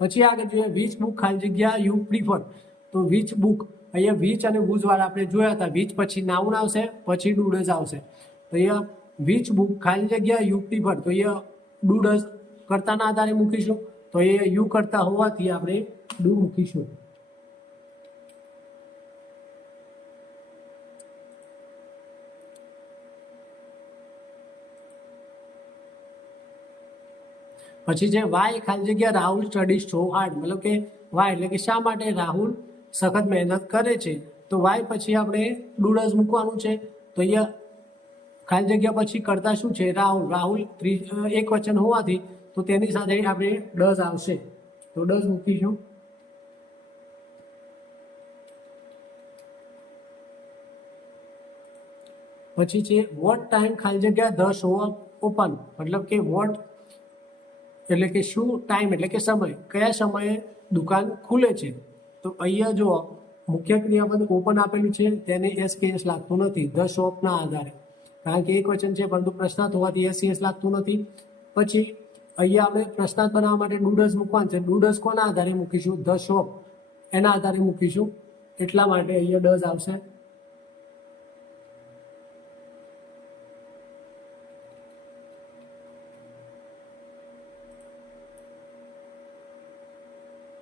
પછી આગળ જોઈએ વિચ બુક ખાલી જગ્યા યુ પ્રિફર. તો વિચ બુક, અહીંયા વિચ અને હુઝ વાળા આપણે જોયા હતા. વિચ પછી નાઉન આવશે, પછી ડુ ડઝ આવશે. તો અહીંયા વિચ બુક ખાલી જગ્યા યુ પ્રિફર, તો એ ડુ ડઝ કરતાના આધારે મૂકીશું, તો એ યુ કરતા હોવાથી આપણે ડુ મૂકીશું. પછી છે વાય ખાલી જગ્યા રાહુલ સ્ટડીઝ સો હાર્ડ, મતલબ કે વાય એટલે કે શા માટે રાહુલ સખત મહેનત કરે છે, તો વાય પછી આપણે ડુ ડઝ મૂકવાનું છે. તો અહીંયા ખાલી જગ્યા પછી કરતા શું છે રાહુલ, રાહુલ એક વચન હોવાથી તો તેની સાથે આપણે ડઝ આવશે, તો ડઝ મૂકીશું. પછી છે વોટ ટાઈમ ખાલી જગ્યા ધ શો ઓપન, મતલબ કે વોટ એટલે કે શું, ટાઈમ એટલે કે સમય, કયા સમયે દુકાન ખુલે છે. તો અહીંયા જો મુખ્ય ક્રિયાપદ ઓપન આપેલું છે તેને એસ કે એસ લાગતું નથી ધ શોપના આધારે, કારણ કે એક વચન છે પરંતુ પ્રશ્નાર્થ હોવાથી એસ એસ લાગતું નથી. પછી અહીંયા આપણે પ્રશ્નાર્થ બનાવવા માટે ડુ ડઝ મૂકવાનું છે. ડુ ડઝ કોના આધારે મૂકીશું, ધ શોપ એના આધારે મૂકીશું, એટલા માટે અહીંયા ડઝ આવશે.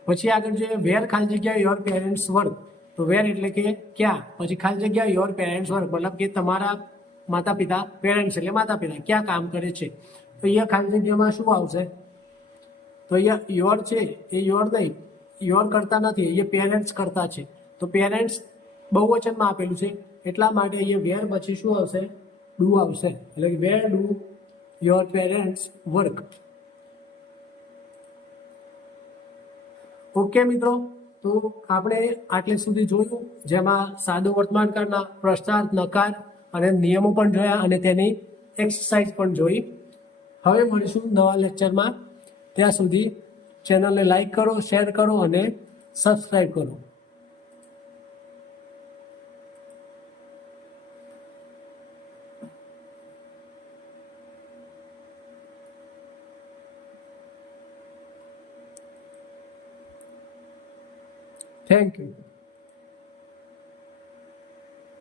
પછી આગળ જોઈએ વેર ખાલી જગ્યા યોર પેરેન્ટ્સ વર્ક, તો વેર એટલે કે ક્યાં, પછી ખાલી જગ્યા યોર પેરેન્ટ્સ વર્ક મતલબ કે તમારા માતા પિતા, પેરેન્ટ્સ એટલે માતા પિતા ક્યાં કામ કરે છે. તો અહીંયા ખાલી જગ્યામાં શું આવશે, તો અહીંયા યોર છે એ યોર નહીં, યોર કરતા નથી, અહીંયા પેરેન્ટ્સ કરતા છે. તો પેરેન્ટ્સ બહુવચનમાં આપેલું છે એટલા માટે અહીંયા વેર પછી શું આવશે, ડુ આવશે, એટલે કે where do your parents work. Okay મિત્રો, તો આપણે આટલે સુધી જોયું, જેમાં સાદો વર્તમાન કાળના પ્રશ્નાર્થ, નકાર અને નિયમો પણ જોયા અને તેની એક્સરસાઇઝ પણ જોઈ. હવે મળીશું નવા લેક્ચરમાં, ત્યાં સુધી ચેનલને લાઈક કરો, શેર કરો અને સબસ્ક્રાઈબ કરો. Thank you.